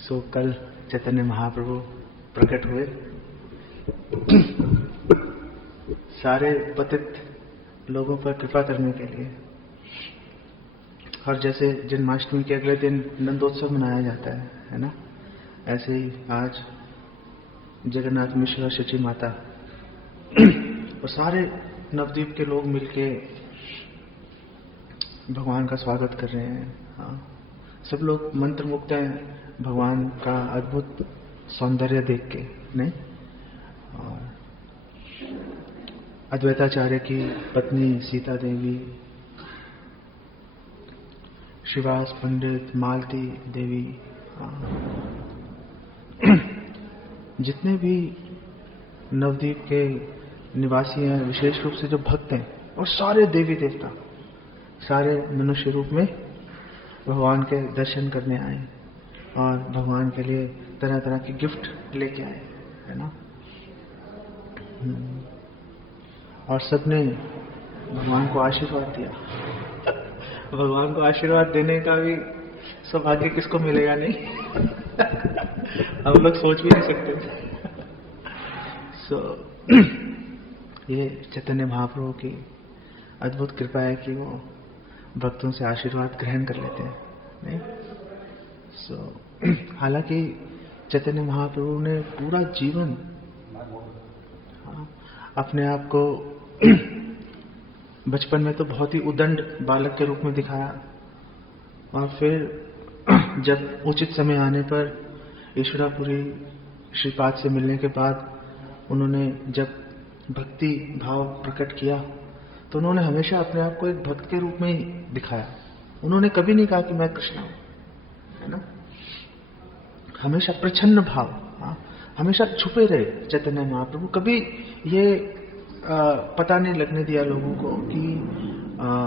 सो कल चैतन्य महाप्रभु प्रकट हुए सारे पतित लोगों पर कृपा करने के लिए। और जैसे जन्माष्टमी के अगले दिन नंदोत्सव मनाया जाता है ना, ऐसे ही आज जगन्नाथ मिश्र और शची माता और सारे नवद्वीप के लोग मिलके भगवान का स्वागत कर रहे हैं। हाँ, सब लोग मंत्रमुग्ध हैं भगवान का अद्भुत सौंदर्य देख के, नहीं? और अद्वैताचार्य की पत्नी सीता देवी, श्रीवास पंडित, मालती देवी, जितने भी नवद्वीप के निवासी हैं, विशेष रूप से जो भक्त हैं, और सारे देवी देवता सारे मनुष्य रूप में भगवान के दर्शन करने आए और भगवान के लिए तरह तरह के गिफ्ट लेके आए, है ना। और सबने भगवान को आशीर्वाद दिया। भगवान को आशीर्वाद देने का भी सौभाग्य किसको मिलेगा, नहीं? हम लोग सोच भी नहीं सकते। ये चैतन्य महाप्रभु की अद्भुत कृपा है कि वो भक्तों से आशीर्वाद ग्रहण कर लेते हैं, नहीं? हालांकि चैतन्य महाप्रभु ने पूरा जीवन अपने आप को बचपन में तो बहुत ही उदंड बालक के रूप में दिखाया, और फिर जब उचित समय आने पर ईश्वरापुरी श्रीपाद से मिलने के बाद उन्होंने जब भक्ति भाव प्रकट किया तो उन्होंने हमेशा अपने आप को एक भक्त के रूप में ही दिखाया। उन्होंने कभी नहीं कहा कि मैं कृष्ण हूं, है ना। हमेशा प्रच्छन्न भाव, हमेशा छुपे रहे चैतन्य महाप्रभु। कभी ये पता नहीं लगने दिया लोगों को कि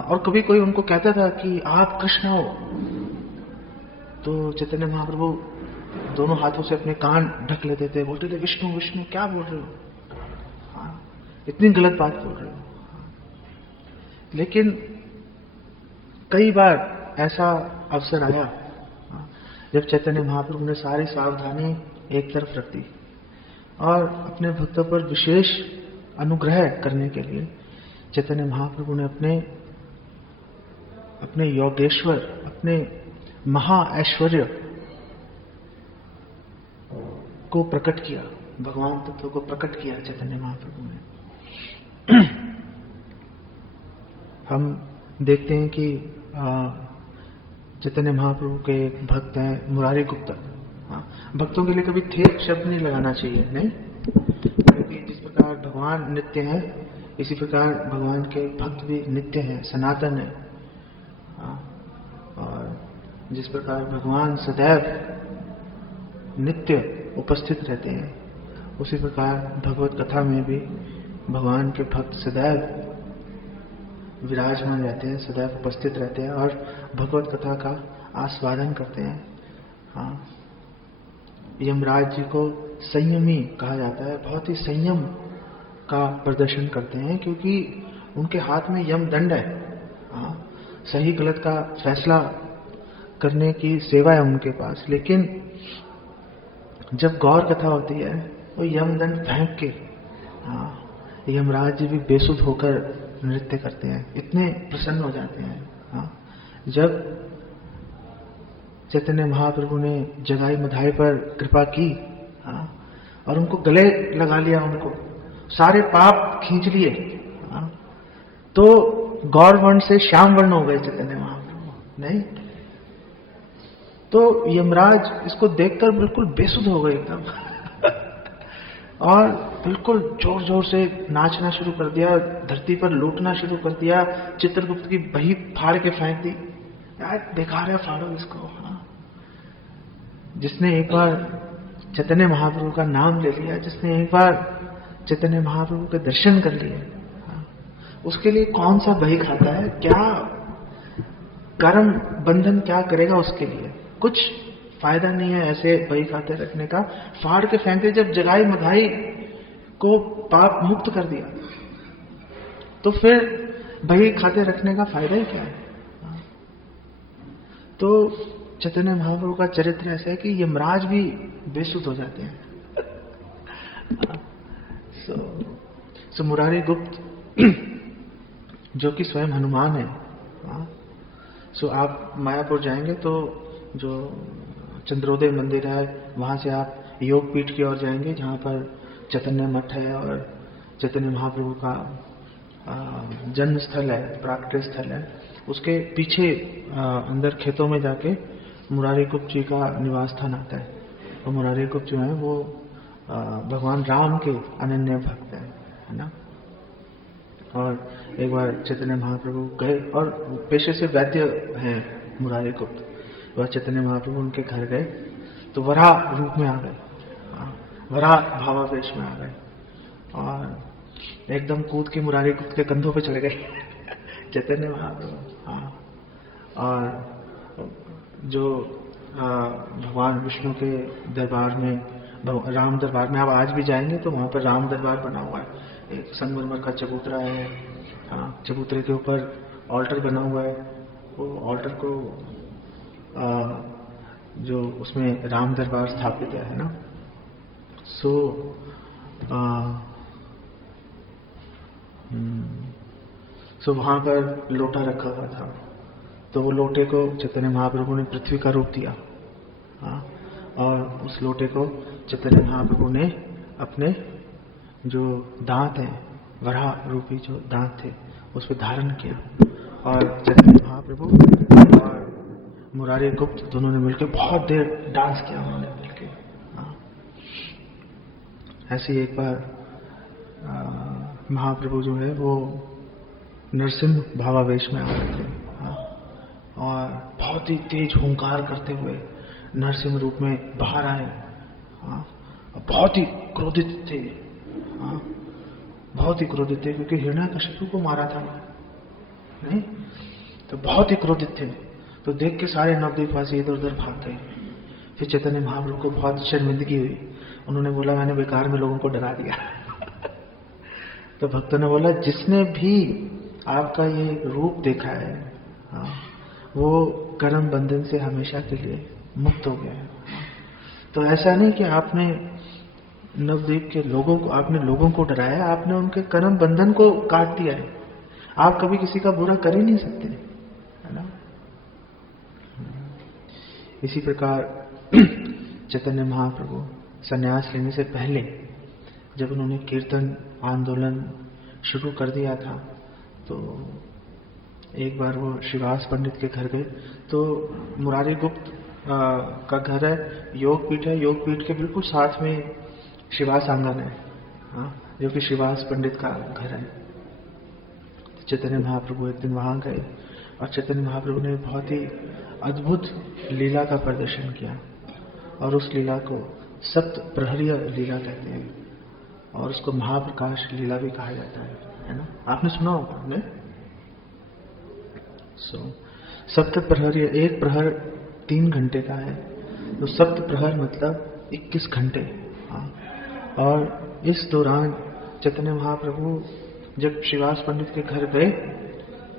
और कभी कोई उनको कहता था कि आप कृष्ण हो तो चैतन्य महाप्रभु दोनों हाथों से अपने कान ढक लेते थे, बोलते थे विष्णु विष्णु क्या बोल रहे हो, इतनी गलत बात बोल रहे हो। लेकिन कई बार ऐसा अवसर आया जब चैतन्य महाप्रभु ने सारी सावधानी एक तरफ रख दी और अपने भक्तों पर विशेष अनुग्रह करने के लिए चैतन्य महाप्रभु ने अपने योगेश्वर, अपने महाऐश्वर्य को प्रकट किया, भगवान तत्व को प्रकट किया चैतन्य महाप्रभु ने। हम देखते हैं कि चैतन्य महाप्रभु के एक भक्त हैं मुरारी गुप्ता। भक्तों के लिए कभी थे शब्द नहीं लगाना चाहिए, नहीं? क्योंकि जिस प्रकार भगवान नित्य है इसी प्रकार भगवान के भक्त भी नित्य हैं, सनातन है। और जिस प्रकार भगवान सदैव नित्य उपस्थित रहते हैं उसी प्रकार भगवत कथा में भी भगवान के भक्त सदैव विराजमान रहते हैं, सदैव उपस्थित रहते हैं और भगवत कथा का आस्वादन करते हैं। हाँ, यमराज जी को संयमी कहा जाता है, बहुत ही संयम का प्रदर्शन करते हैं क्योंकि उनके हाथ में यम दंड है। हाँ, सही गलत का फैसला करने की सेवा है उनके पास। लेकिन जब गौर कथा होती है वो यमदंड फेंक के यमराज जी भी बेसुध होकर नृत्य करते हैं, इतने प्रसन्न हो जाते हैं। जब चैतन्य महाप्रभु ने जगाई मधाई पर कृपा की और उनको गले लगा लिया, उनको सारे पाप खींच लिए, तो गौर वर्ण से श्याम वर्ण हो गए चैतन्य महाप्रभु, नहीं? तो यमराज इसको देखकर बिल्कुल बेसुध हो गए एकदम और बिल्कुल जोर जोर से नाचना शुरू कर दिया, धरती पर लूटना शुरू कर दिया, चित्रगुप्त की बही फाड़ के फेंक दी। यार बेकार है, फाड़ो इसको। जिसने एक बार चैतन्य महाप्रभु का नाम ले लिया, जिसने एक बार चैतन्य महाप्रभु के दर्शन कर लिए, उसके लिए कौन सा बही खाता है? क्या कर्म बंधन क्या करेगा उसके लिए? कुछ फायदा नहीं है ऐसे बही खाते रखने का। फाड़ के फेंकते, जब जगाई मधाई को पाप मुक्त कर दिया तो फिर बही खाते रखने का फायदा ही क्या है? तो चैतन्य महाप्रभु का चरित्र ऐसा है कि यमराज भी बेसुध हो जाते हैं। सो मुरारी गुप्त जो कि स्वयं हनुमान है, सो आप मायापुर जाएंगे तो जो चंद्रोदय मंदिर है वहां से आप योग पीठ की ओर जाएंगे जहां पर चैतन्य मठ है और चैतन्य महाप्रभु का जन्म स्थल है, प्राकट्य स्थल है। उसके पीछे अंदर खेतों में जाके मुरारी गुप्त जी का निवास स्थान आता है। और मुरारी गुप्त जो है वो भगवान राम के अनन्य भक्त है ना। और एक बार चैतन्य महाप्रभु गए और पेशे से वैद्य हैं मुरारी गुप्त, वह चैतन्य महाप्रभु उनके घर गए तो वराह रूप में आ गए, वराह भावावेश में आ गए और एकदम कूद के मुरारी गुप्त के कंधों पे चढ़ गए चैतन्य महाप्रभु। और जो भगवान विष्णु के दरबार में, राम दरबार में आप आज भी जाएंगे तो वहां पर राम दरबार बना हुआ है। एक संगमरमर का चबूतरा है, चबूतरे के ऊपर ऑल्टर बना हुआ है। वो ऑल्टर को जो उसमें राम दरबार स्थापित है ना। सो वहां पर लोटा रखा हुआ था, तो वो लोटे को चैतन्य महाप्रभु ने पृथ्वी का रूप दिया। और उस लोटे को चैतन्य महाप्रभु ने अपने जो दांत हैं, वराह रूपी जो दांत थे, उस पर धारण किया। और चैतन्य महाप्रभु और मुरारी गुप्त दोनों ने मिलकर बहुत देर डांस किया उन्होंने मिलकर। ऐसे एक बार महाप्रभु जो है वो नरसिंह भावावेश में आ रहे थे और बहुत ही तेज हुंकार करते हुए नरसिंह रूप में बाहर आए। बहुत ही क्रोधित थे, बहुत ही क्रोधित थे क्योंकि हिरण्याकशिपु को मारा था नहीं, तो बहुत ही क्रोधित थे। तो देख के सारे नवद्वीपवासी इधर उधर भाग गए। फिर चैतन्य महाप्रभु को बहुत शर्मिंदगी हुई। उन्होंने बोला मैंने बेकार में लोगों को डरा दिया तो भक्तों ने बोला जिसने भी आपका ये रूप देखा है वो कर्म बंधन से हमेशा के लिए मुक्त हो गया है। तो ऐसा नहीं कि आपने नवद्वीप के लोगों को, आपने लोगों को डराया, आपने उनके कर्म बंधन को काट दिया है। आप कभी किसी का बुरा कर ही नहीं सकते, है ना। इसी प्रकार चैतन्य महाप्रभु संन्यास लेने से पहले जब उन्होंने कीर्तन आंदोलन शुरू कर दिया था तो एक बार वो श्रीवास पंडित के घर गए। तो मुरारी गुप्त का घर है, योग पीठ है, योग पीठ के बिल्कुल साथ में श्रीवास आंगन है, जो कि श्रीवास पंडित का घर है। चैतन्य महाप्रभु एक दिन वहां गए और चैतन्य महाप्रभु ने बहुत ही अद्भुत लीला का प्रदर्शन किया और उस लीला को सप्त प्रहरीय लीला कहते हैं और उसको महाप्रकाश लीला भी कहा जाता है ना। आपने सुना होगा आपने। सप्त प्रहरीय, एक प्रहर 3 घंटे का है, तो सप्त प्रहर मतलब 21 घंटे। और इस दौरान चैतन्य महाप्रभु जब श्रीवास पंडित के घर गए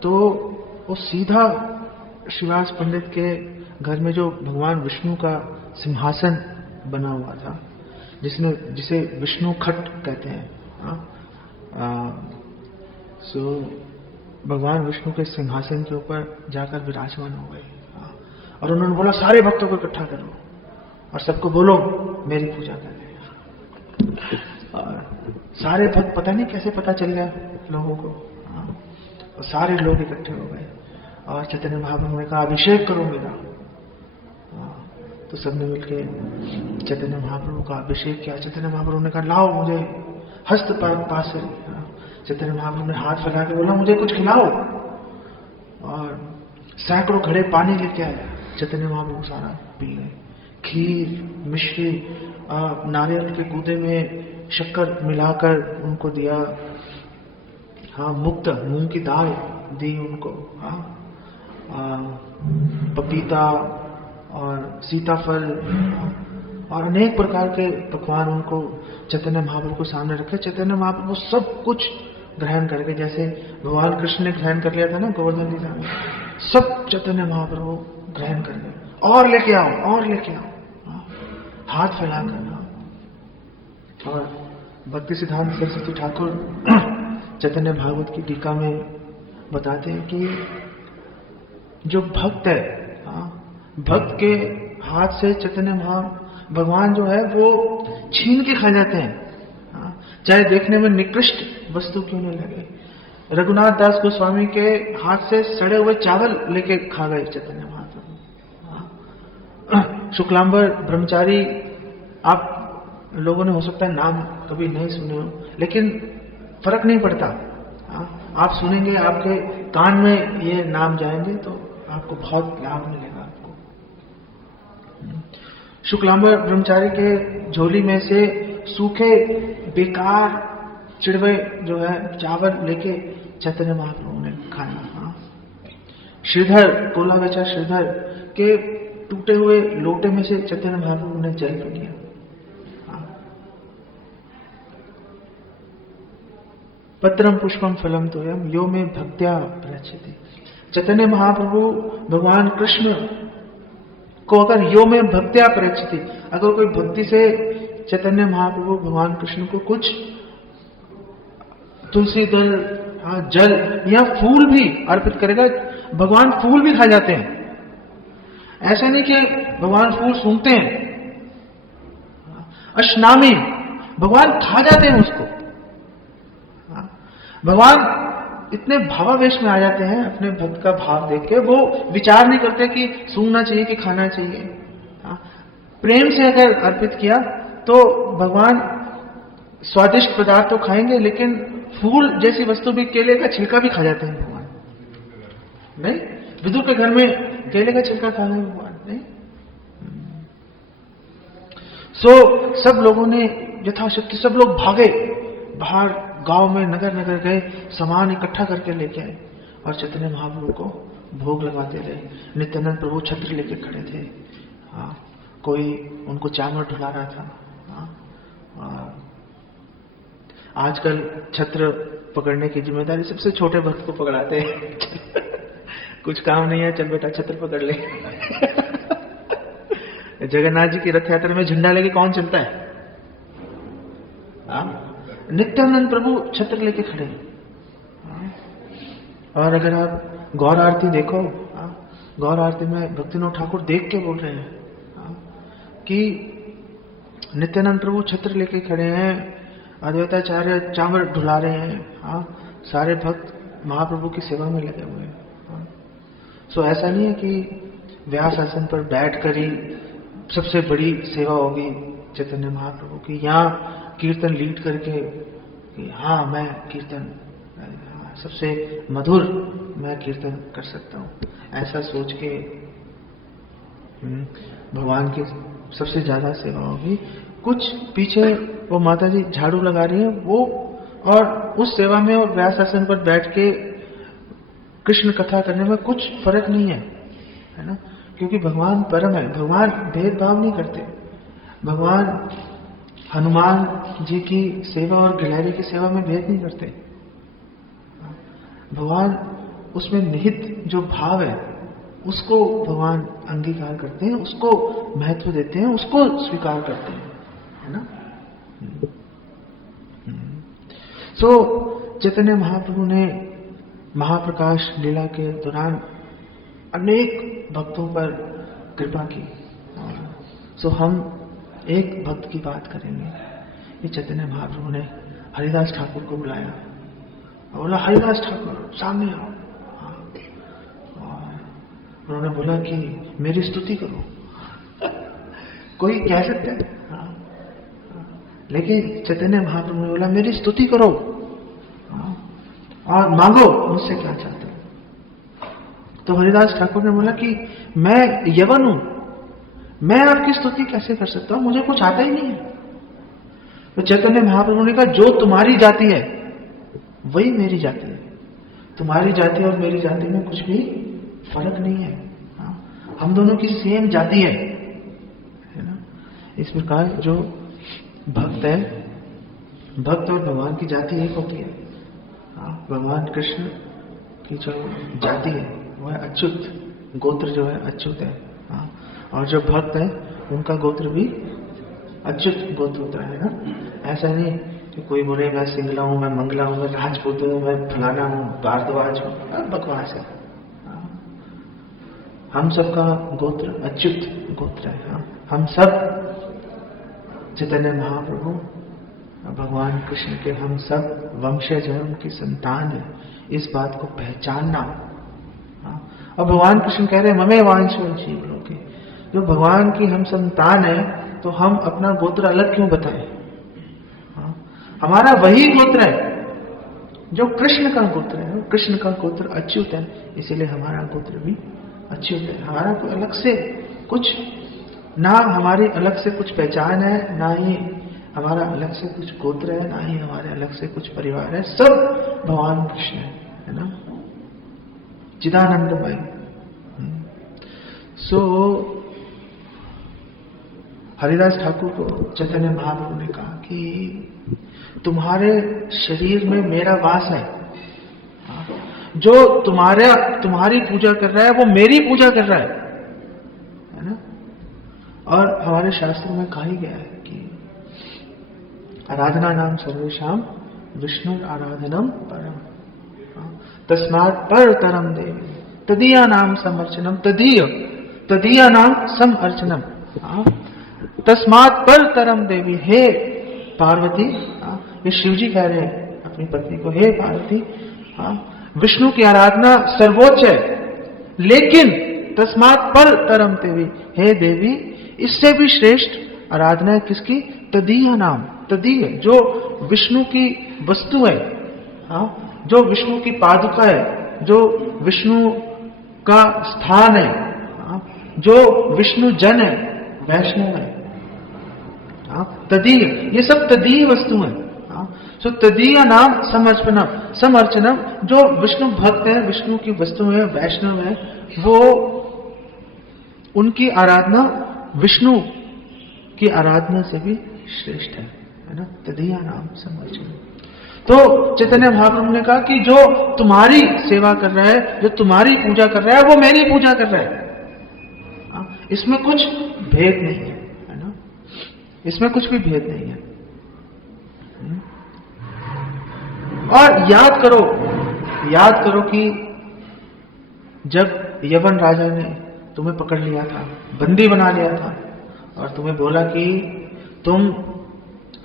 तो वो सीधा श्रीवास पंडित के घर में जो भगवान विष्णु का सिंहासन बना हुआ था, जिसे विष्णु खट कहते हैं, भगवान विष्णु के सिंहासन के ऊपर जाकर विराजमान हो गए। और उन्होंने बोला सारे भक्तों को इकट्ठा करो और सबको बोलो मेरी पूजा करने। और सारे भक्त, पता नहीं कैसे पता चल गया लोगों को, और सारे लोग इकट्ठे हो गए और चैतन्य महाप्रभु ने कहा अभिषेक करो मेरा। तो सबने मिलकर चैतन्य महाप्रभु का अभिषेक किया। चैतन्य महाप्रभु ने कहा लाओ मुझे हस्त पास से। चैतन्य महाप्रभु ने हाथ फैला के बोला मुझे कुछ खिलाओ, और सैकड़ों घड़े पानी लेके आया। चैतन्य महाप्रभु सारा पी गए। खीर, मिश्री, नारियल के गूदे में शक्कर मिलाकर उनको दिया। मुक्त मूंग की दाल दी उनको। पपीता और सीताफल और अनेक प्रकार के पकवान उनको चैतन्य महाप्रभु को सामने रखे। चैतन्य महाप्रभु सब कुछ ग्रहण करके, जैसे भगवान कृष्ण ने ग्रहण कर लिया था ना गोवर्धन लीला में, सब चैतन्य महाप्रभु ग्रहण कर गए और लेके आओ, और लेके आओ, हाथ फैला कर। और भक्ति सिद्धांत सरस्वती ठाकुर चैतन्य भागवत की टीका में बताते हैं कि जो भक्त है, भक्त के हाथ से चैतन्य भगवान जो है वो छीन के खा जाते हैं, चाहे देखने में निकृष्ट वस्तु क्यों नहीं लगे। रघुनाथ दास गोस्वामी के हाथ से सड़े हुए चावल लेके खा गए चैतन्य महाप्रभु। शुक्लांबर ब्रह्मचारी, आप लोगों ने हो सकता है नाम कभी नहीं सुने हो, लेकिन फर्क नहीं पड़ता, आप सुनेंगे, आपके कान में ये नाम जाएंगे तो आपको बहुत लाभ मिलेगा आपको। शुक्लांबर ब्रह्मचारी के झोली में से सूखे बेकार चिड़वे जो है चावल लेके चैतन्य महाप्रभु ने खाया। श्रीधर, कोला बेचा श्रीधर के टूटे हुए लोटे में से चैतन्य महाप्रभु ने जल पी लिया। पत्रम पुष्पम फलम तोयम यो में भक्त्या प्रचते। चैतन्य महाप्रभु भगवान कृष्ण को अगर यो में भक्त्या प्रचते, अगर कोई भक्ति से चैतन्य महाप्रभु भगवान कृष्ण को कुछ तुलसी दल, जल या फूल भी अर्पित करेगा, भगवान फूल भी खा जाते हैं। ऐसा नहीं कि भगवान फूल सूंघते हैं, अश्नामी, भगवान खा जाते हैं उसको। भगवान इतने भावावेश में आ जाते हैं अपने भक्त का भाव देख के, वो विचार नहीं करते कि सूंघना चाहिए कि खाना चाहिए। प्रेम से अगर अर्पित किया तो भगवान स्वादिष्ट पदार्थ तो खाएंगे, लेकिन फूल जैसी वस्तु भी, केले का छिलका भी खा जाते हैं भगवान। नहीं, विदुर के घर में केले का छिलका खा गए भगवान, नहीं। सब लोगों ने यथाशक्ति, सब लोग भागे बाहर, गांव में नगर नगर गए, सामान इकट्ठा करके लेके आए और चैतन्य महाप्रभु को भोग लगाते रहे। नित्यानंद प्रभु छत्र लेके खड़े थे, कोई उनको चावल ढुला रहा था। आजकल छत्र पकड़ने की जिम्मेदारी सबसे छोटे भक्त को पकड़ाते हैं। कुछ काम नहीं है, चल बेटा छत्र पकड़ ले। जगन्नाथ जी की रथ यात्रा में झंडा लेके कौन चलता है? नित्यानंद प्रभु छत्र लेके खड़े। और अगर आप गौर आरती देखो, गौर आरती में भक्तिनोद ठाकुर देख के बोल रहे हैं कि नित्यानंद प्रभु छत्र लेके खड़े हैं, अद्वैताचार्य चावल ढुला रहे हैं, सारे भक्त महाप्रभु की सेवा में लगे हुए हैं। ऐसा नहीं है कि व्यास आसन पर बैठकर ही सबसे बड़ी सेवा होगी चैतन्य महाप्रभु की, यहाँ कीर्तन लीड करके कि हाँ मैं कीर्तन, सबसे मधुर मैं कीर्तन कर सकता हूँ, ऐसा सोच के भगवान की सबसे ज्यादा सेवा होगी। कुछ पीछे वो माता जी झाड़ू लगा रही है वो, और उस सेवा में और व्यास आसन पर बैठ के कृष्ण कथा करने में कुछ फर्क नहीं है ना, क्योंकि भगवान परम है, भगवान भेदभाव नहीं करते। भगवान हनुमान जी की सेवा और गिलहरी की सेवा में भेद नहीं करते। भगवान उसमें निहित जो भाव है उसको भगवान अंगीकार करते हैं, उसको महत्व देते हैं, उसको स्वीकार करते हैं, है ना। चैतन्य महाप्रभु ने महाप्रकाश लीला के दौरान अनेक भक्तों पर कृपा की। हम एक भक्त की बात करेंगे। ये चैतन्य महाप्रभु ने हरिदास ठाकुर को बुलाया और बोला, हरिदास ठाकुर सामने आओ। उन्होंने बोला कि मेरी स्तुति करो। कोई कह सकता है, लेकिन चैतन्य महाप्रभु ने बोला मेरी स्तुति करो और मांगो मुझसे क्या चाहते हो। तो हरिदास ठाकुर ने बोला कि मैं यवन हूं, मैं आपकी स्तुति कैसे कर सकता हूं, मुझे कुछ आता ही नहीं है। तो चैतन्य महाप्रभु ने कहा, जो तुम्हारी जाति है वही मेरी जाति है, तुम्हारी जाति और मेरी जाति में कुछ भी फर्क नहीं है, हम दोनों की सेम जाति है ना। इस प्रकार जो भक्त है, भक्त और भगवान की जाति एक होती है। भगवान कृष्ण की जो जाति है वो है अच्युत, गोत्र जो है अच्युत है। और जो भक्त है उनका गोत्र भी अच्युत गोत्र होता है ना। ऐसा नहीं कि कोई बोले मैं सिंगला हूं, मैं मंगला हूं, मैं राजपूत हूं, मैं फलाना हूं, भारद्वाज हूं, बकवास है। हम सबका गोत्र अच्युत गोत्र है। हम सब चैतन्य महाप्रभु भगवान कृष्ण के हम सब वंशज हैं, उनकी संतान है। इस बात को पहचानना। और भगवान कृष्ण कह रहे हैं ममे वांशो जीव लोके, जो भगवान की हम संतान है तो हम अपना गोत्र अलग क्यों बताएं? हमारा वही गोत्र है जो कृष्ण का गोत्र है। कृष्ण का गोत्र अच्युत है, इसीलिए हमारा गोत्र भी अच्युत है। हमारा कोई अलग से कुछ ना, हमारी अलग से कुछ पहचान है, ना ही हमारा अलग से कुछ गोत्र है, ना ही हमारे अलग से कुछ परिवार है। सब भगवान कृष्ण है ना, चिदानंदमय। सो हरिदास ठाकुर को चैतन्य महाप्रभु ने कहा कि तुम्हारे शरीर में मेरा वास है। जो तुम्हारी पूजा कर रहा है वो मेरी पूजा कर रहा है ना। और हमारे शास्त्रों में कहा ही गया है कि आराधना नाम सर्वेशाम विष्णु आराधनम परम तस्मात् पर तरम देवी तदीया नाम समर्चनम तदीया नाम सम अर्चनम तस्मात् पर तरम देवी। हे पार्वती, ये शिव जी कह रहे हैं अपनी पत्नी को, हे पार्वती, विष्णु की आराधना सर्वोच्च है, लेकिन तस्मात् पर तरम देवी, हे देवी, इससे भी श्रेष्ठ आराधना है किसकी? तदीय नाम, तदीय जो विष्णु की वस्तु है, जो विष्णु की पादुका है, जो विष्णु का स्थान है, जो विष्णु जन है, वैष्णव है, तदीय, ये सब तदीय वस्तु है। सो तदीय नाम समर्चनम, जो विष्णु भक्त है, विष्णु की वस्तु है, वैष्णव है, वो उनकी आराधना विष्णु की आराधना से भी श्रेष्ठ है ना। तदीय नाम समर्चनम। तो चैतन्य महाप्रभु ने कहा कि जो तुम्हारी सेवा कर रहा है, जो तुम्हारी पूजा कर रहा है, वो मेरी पूजा कर रहा है। इसमें कुछ भेद नहीं है ना, इसमें कुछ भी भेद नहीं है। और याद करो कि जब यवन राजा ने तुम्हें पकड़ लिया था, बंदी बना लिया था, और तुम्हें बोला कि तुम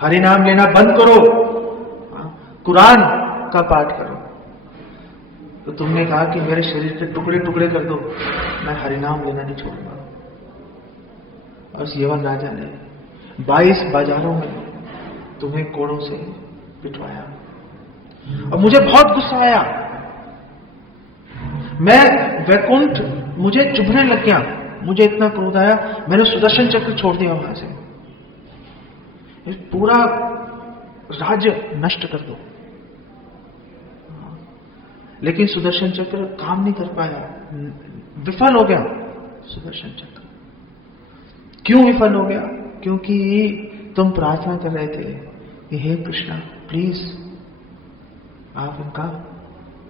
हरि नाम लेना बंद करो, कुरान का पाठ करो, तो तुमने कहा कि मेरे शरीर के टुकड़े टुकड़े कर दो, मैं हरि नाम लेना नहीं छोड़ूंगा। और उस यवन राजा ने 22 बाजारों में तुम्हें कोड़ों से पिटवाया, और मुझे बहुत गुस्सा आया, मैं वैकुंठ मुझे चुभने लग गया, मुझे इतना क्रोध आया, मैंने सुदर्शन चक्र छोड़ दिया वहां से, पूरा राज्य नष्ट कर दो। लेकिन सुदर्शन चक्र काम नहीं कर पाया, विफल हो गया सुदर्शन चक्र। क्यों विफल हो गया? क्योंकि तुम प्रार्थना कर रहे थे कि हे कृष्णा प्लीज आप इनका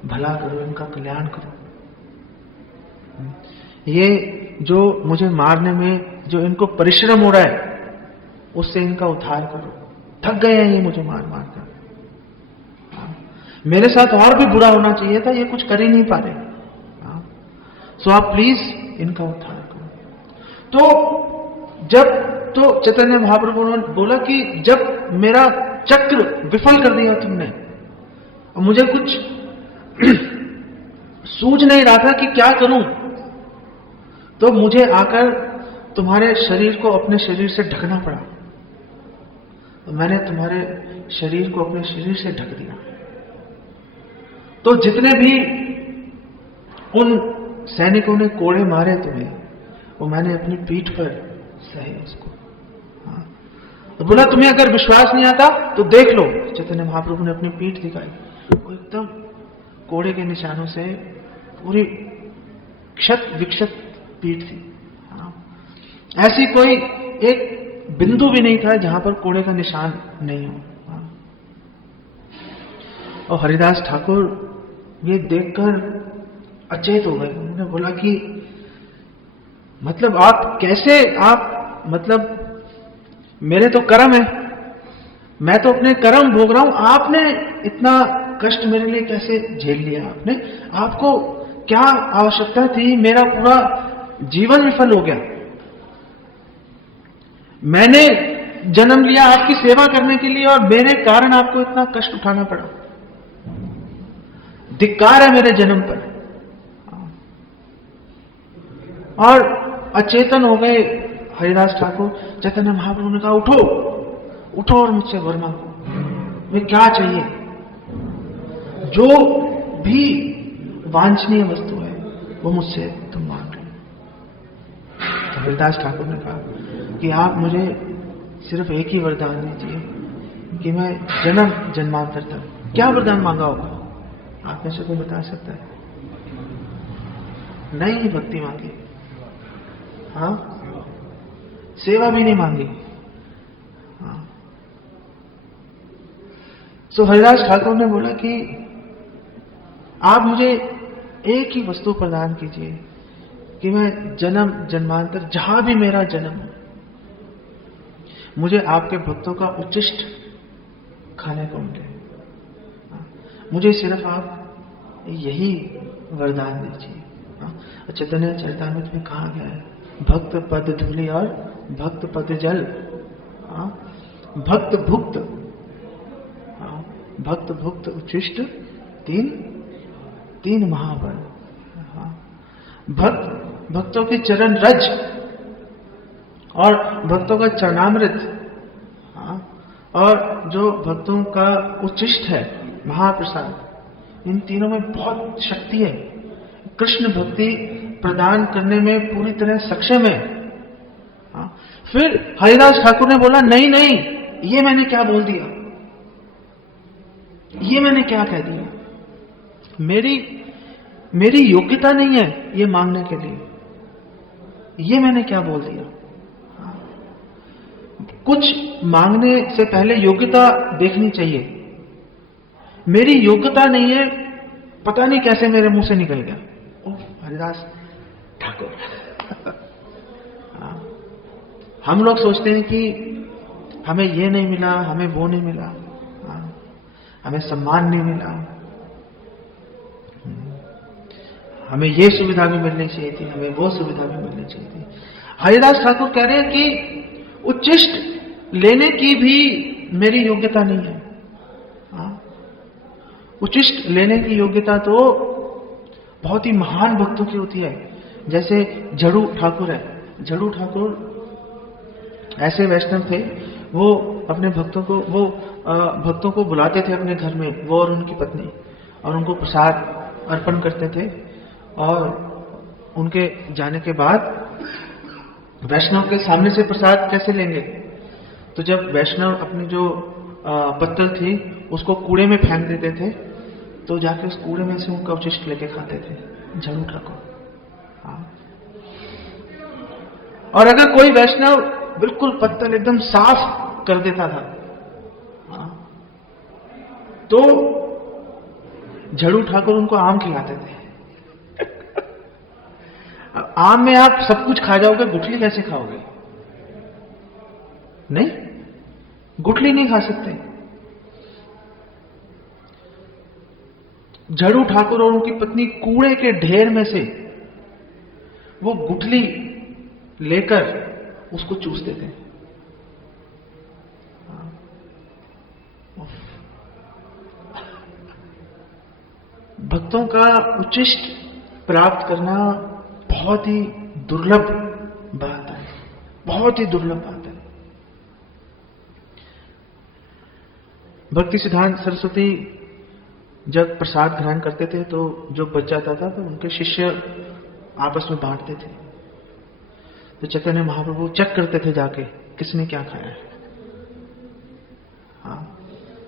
भला करो, इनका कल्याण करो, ये जो मुझे मारने में जो इनको परिश्रम हो रहा है उससे इनका उद्धार करो, थक गए हैं ये मुझे मार मार कर, मेरे साथ और भी बुरा होना चाहिए था, ये कुछ कर ही नहीं पा रहे, सो आप प्लीज इनका उद्धार करो। तो चैतन्य महाप्रभु ने बोला कि जब मेरा चक्र विफल कर दिया तुमने, और मुझे कुछ सूझ नहीं रहा था कि क्या करूं, तो मुझे आकर तुम्हारे शरीर को अपने शरीर से ढकना पड़ा, तो मैंने तुम्हारे शरीर को अपने शरीर से ढक दिया। तो जितने भी उन सैनिकों ने कोड़े मारे तुम्हें, वो मैंने अपनी पीठ पर सहे उसको। तो बोला तुम्हें अगर विश्वास नहीं आता तो देख लो, चैतन्य महाप्रभु ने अपनी पीठ दिखाई, वो एकदम कोड़े के निशानों से पूरी क्षत विक्षत पीठ थी, ऐसी कोई एक बिंदु भी नहीं था जहां पर कोड़े का निशान नहीं हो। और हरिदास ठाकुर ये देखकर अचेत हो गए, उन्होंने बोला कि मतलब आप कैसे, आप मतलब मेरे तो कर्म है, मैं तो अपने कर्म भोग रहा हूं, आपने इतना कष्ट मेरे लिए कैसे झेल लिया? आपने, आपको क्या आवश्यकता थी? मेरा पूरा जीवन विफल हो गया, मैंने जन्म लिया आपकी सेवा करने के लिए और मेरे कारण आपको इतना कष्ट उठाना पड़ा। धिक्कार है मेरे जन्म पर। और अचेतन हो गए हरिदास ठाकुर। चैतन्य महाप्रभु ने कहा, उठो उठो और मुझसे वर मांगो, तुम्हें क्या चाहिए? जो भी वांछनीय वस्तु है वो मुझसे तुम मांग लो। तो हरिदास ठाकुर ने कहा कि आप मुझे सिर्फ एक ही वरदान दीजिए कि मैं जन्म जन्मांतर तक, क्या वरदान मांगा होगा? आप में से कोई बता सकता है? नहीं भक्ति मांगी, हाँ, सेवा भी नहीं मांगी। हाँ। सो हरिदास ठाकुर ने बोला कि आप मुझे एक ही वस्तु प्रदान कीजिए कि मैं जन्म जन्मांतर जहां भी मेरा जन्म हो, मुझे आपके भक्तों का उच्चिष्ट खाने को मिले। मुझे सिर्फ आप यही वरदान दीजिए। चैतन्य चरितामृत में कहा गया है, भक्त पद धूलि और भक्त पद जल, भक्त भुक्त, भक्त भुक्त उच्चिष्ट, तीन महाबल। भक्तों के चरण रज और भक्तों का चरणामृत, और जो भक्तों का उच्चिष्ट है महाप्रसाद, इन तीनों में बहुत शक्ति है। कृष्ण भक्ति प्रदान करने में पूरी तरह सक्षम है। फिर हरिदास ठाकुर ने बोला, नहीं नहीं, ये मैंने क्या बोल दिया, ये मैंने क्या कह दिया? मेरी योग्यता नहीं है ये मांगने के लिए, ये मैंने क्या बोल दिया? कुछ मांगने से पहले योग्यता देखनी चाहिए। मेरी योग्यता नहीं है, पता नहीं कैसे मेरे मुंह से निकल गया। हरिदास ठाकुर हम लोग सोचते हैं कि हमें ये नहीं मिला, हमें वो नहीं मिला, हमें सम्मान नहीं मिला, हमें ये सुविधा भी मिलनी चाहिए थी, हमें वो सुविधा भी मिलनी चाहिए थी। हरिदास ठाकुर कह रहे हैं कि उच्चिष्ट लेने की भी मेरी योग्यता नहीं है। उच्चिष्ट लेने की योग्यता तो बहुत ही महान भक्तों की होती है। जैसे झड़ू ठाकुर है। झड़ू ठाकुर ऐसे वैष्णव थे, वो अपने भक्तों को बुलाते थे अपने घर में, वो और उनकी पत्नी, और उनको प्रसाद अर्पण करते थे। और उनके जाने के बाद वैष्णव के सामने से प्रसाद कैसे लेंगे? तो जब वैष्णव अपनी जो पत्तल थी उसको कूड़े में फेंक देते थे, तो जाके उस कूड़े में से उनका उच्चिष्ट लेके खाते थे झड़ू ठाकुर। और अगर कोई वैष्णव बिल्कुल पत्तल एकदम साफ कर देता था, तो झड़ू ठाकुर उनको आम खिलाते थे। आम में आप सब कुछ खा जाओगे, गुठली कैसे खाओगे? नहीं, गुठली नहीं खा सकते। झड़ू ठाकुर और उनकी पत्नी कूड़े के ढेर में से वो गुठली लेकर उसको चूसते थे। भक्तों का उच्चिष्ट प्राप्त करना बहुत ही दुर्लभ बात है, बहुत ही दुर्लभ बात है। भक्ति सिद्धांत सरस्वती जब प्रसाद ग्रहण करते थे तो जो बच जाता था तो उनके शिष्य आपस में बांटते थे। तो चैतन्य महाप्रभु चेक करते थे जाके, किसने क्या खाया है,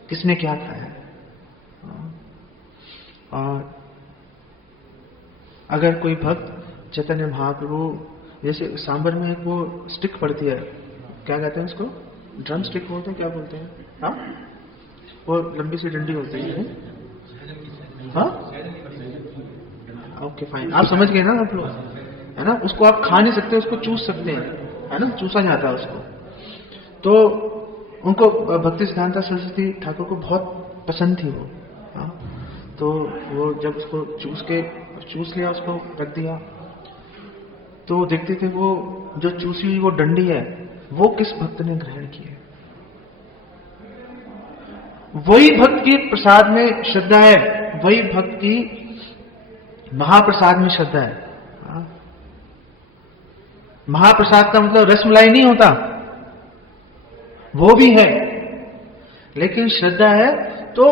किसने क्या खाया है। और अगर कोई भक्त चैतन्य महाप्रभु, जैसे सांबर में एक वो स्टिक पड़ती है, क्या कहते हैं उसको, ड्रम स्टिक बोलते हैं, क्या बोलते हैं? हाँ, वो लंबी सी डंडी होती है। हाँ, ओके फाइन, आप समझ गए ना आप लोग? है ना, उसको आप खा नहीं सकते, उसको चूस सकते हैं, है ना, चूसा जाता है उसको। तो उनको भक्ति सिद्धांत सरस्वती ठाकुर को बहुत पसंद थी वो। हाँ, तो वो जब उसको चूस लिया, उसको रख दिया, तो देखते थे वो जो चूसी हुई वो डंडी है, वो किस भक्त ने ग्रहण की है। वही भक्त की प्रसाद में श्रद्धा है, वही भक्त की महाप्रसाद में श्रद्धा है। हाँ? महाप्रसाद का मतलब रसमलाई नहीं होता, वो भी है, लेकिन श्रद्धा है तो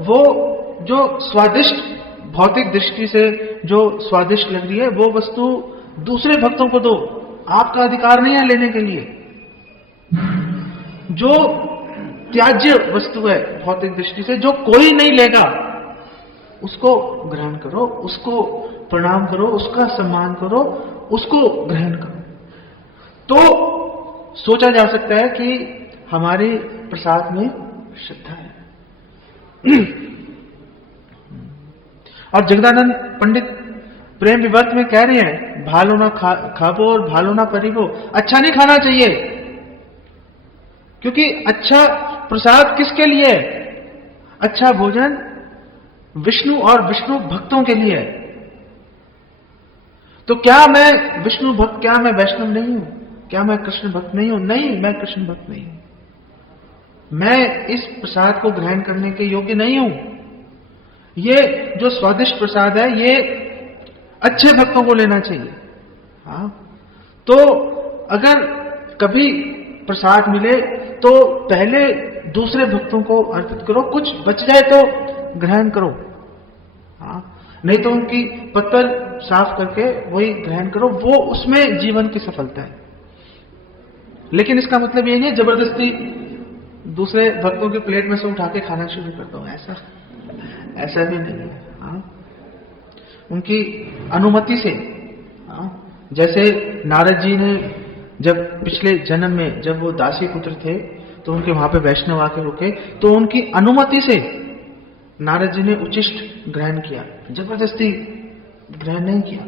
वो जो स्वादिष्ट, भौतिक दृष्टि से जो स्वादिष्ट लग रही है वो वस्तु दूसरे भक्तों को दो, आपका अधिकार नहीं है लेने के लिए। जो त्याज्य वस्तु है भौतिक दृष्टि से, जो कोई नहीं लेगा, उसको ग्रहण करो, उसको प्रणाम करो, उसका सम्मान करो, उसको ग्रहण करो। तो सोचा जा सकता है कि हमारे प्रसाद में श्रद्धा है। और जगदानंद पंडित प्रेम विवर्त में कह रहे हैं, भालो ना खाबो और भालो ना परिबो। अच्छा नहीं खाना चाहिए, क्योंकि अच्छा प्रसाद किसके लिए है? अच्छा भोजन विष्णु और विष्णु भक्तों के लिए है। तो क्या मैं विष्णु भक्त, क्या मैं वैष्णव नहीं हूं? क्या मैं कृष्ण भक्त नहीं हूं? नहीं, मैं कृष्ण भक्त नहीं हूं। मैं इस प्रसाद को ग्रहण करने के योग्य नहीं हूं। ये जो स्वादिष्ट प्रसाद है, ये अच्छे भक्तों को लेना चाहिए। हाँ, तो अगर कभी प्रसाद मिले तो पहले दूसरे भक्तों को अर्पित करो, कुछ बच जाए तो ग्रहण करो। हाँ, नहीं तो उनकी पत्तल साफ करके वही ग्रहण करो, वो उसमें जीवन की सफलता है। लेकिन इसका मतलब ये नहीं जबरदस्ती दूसरे भक्तों के प्लेट में से उठा के खाना शुरू कर दो, ऐसा भी नहीं है। हाँ, उनकी अनुमति से। हाँ, जैसे नारद जी ने जब पिछले जन्म में जब वो दासी पुत्र थे तो उनके वहां पे वैष्णव आके रुके, तो उनकी अनुमति से नारद जी ने उच्चिष्ट ग्रहण किया, जबरदस्ती ग्रहण नहीं किया।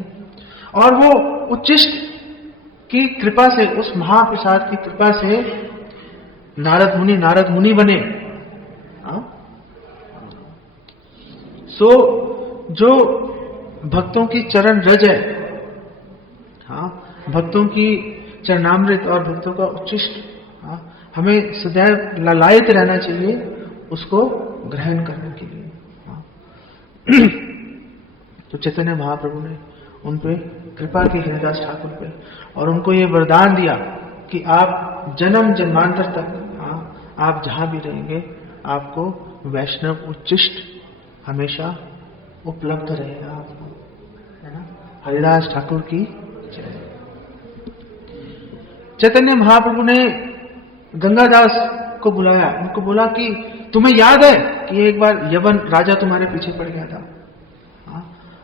और वो उच्चिष्ट की कृपा से, उस महाप्रसाद की कृपा से नारद मुनि बने। सो जो भक्तों की चरण रज है, हाँ, भक्तों की चरणामृत और भक्तों का उच्चिष्ट, हाँ, हमें सदैव लालायित रहना चाहिए उसको ग्रहण करने के लिए। हाँ। तो चैतन्य महाप्रभु ने उन पे कृपा की हरिदास ठाकुर पे, और उनको ये वरदान दिया कि आप जन्म जन्मांतर तक, हाँ, आप जहां भी रहेंगे आपको वैष्णव उच्चिष्ट हमेशा उपलब्ध रहेगा आपको, है ना। हरिदास ठाकुर की चैतन्य महाप्रभु ने गंगादास को बुलाया, उनको बोला कि तुम्हें याद है कि एक बार यवन राजा तुम्हारे पीछे पड़ गया था, हाँ?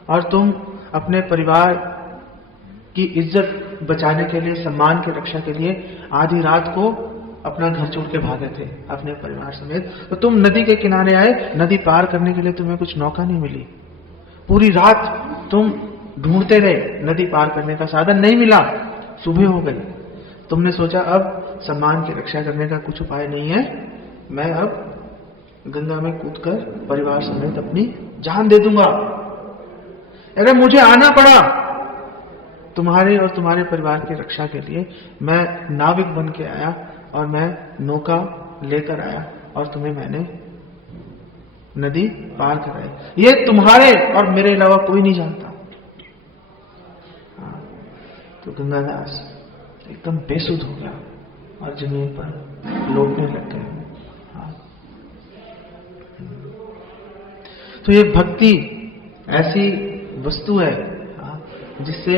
और तुम अपने परिवार की इज्जत बचाने के लिए, सम्मान की रक्षा के लिए आधी रात को अपना घर छोड़ के भागे थे अपने परिवार समेत। तो तुम नदी के किनारे आए, नदी पार करने के लिए तुम्हें कुछ नौका नहीं मिली, पूरी रात तुम ढूंढते रहे, नदी पार करने का साधन नहीं मिला, सुबह हो गई। तुमने सोचा अब सम्मान की रक्षा करने का कुछ उपाय नहीं है, मैं अब गंगा में कूदकर परिवार समेत अपनी जान दे दूंगा। अगर मुझे आना पड़ा तुम्हारे और तुम्हारे परिवार की रक्षा के लिए, मैं नाविक बन के आया और मैं नौका लेकर आया और तुम्हें मैंने नदी पार कराई। ये तुम्हारे और मेरे अलावा कोई नहीं जानता। तो गंगादास एकदम बेसुध हो गया और जमीन पर लौटने लग गए। तो ये भक्ति ऐसी वस्तु है जिससे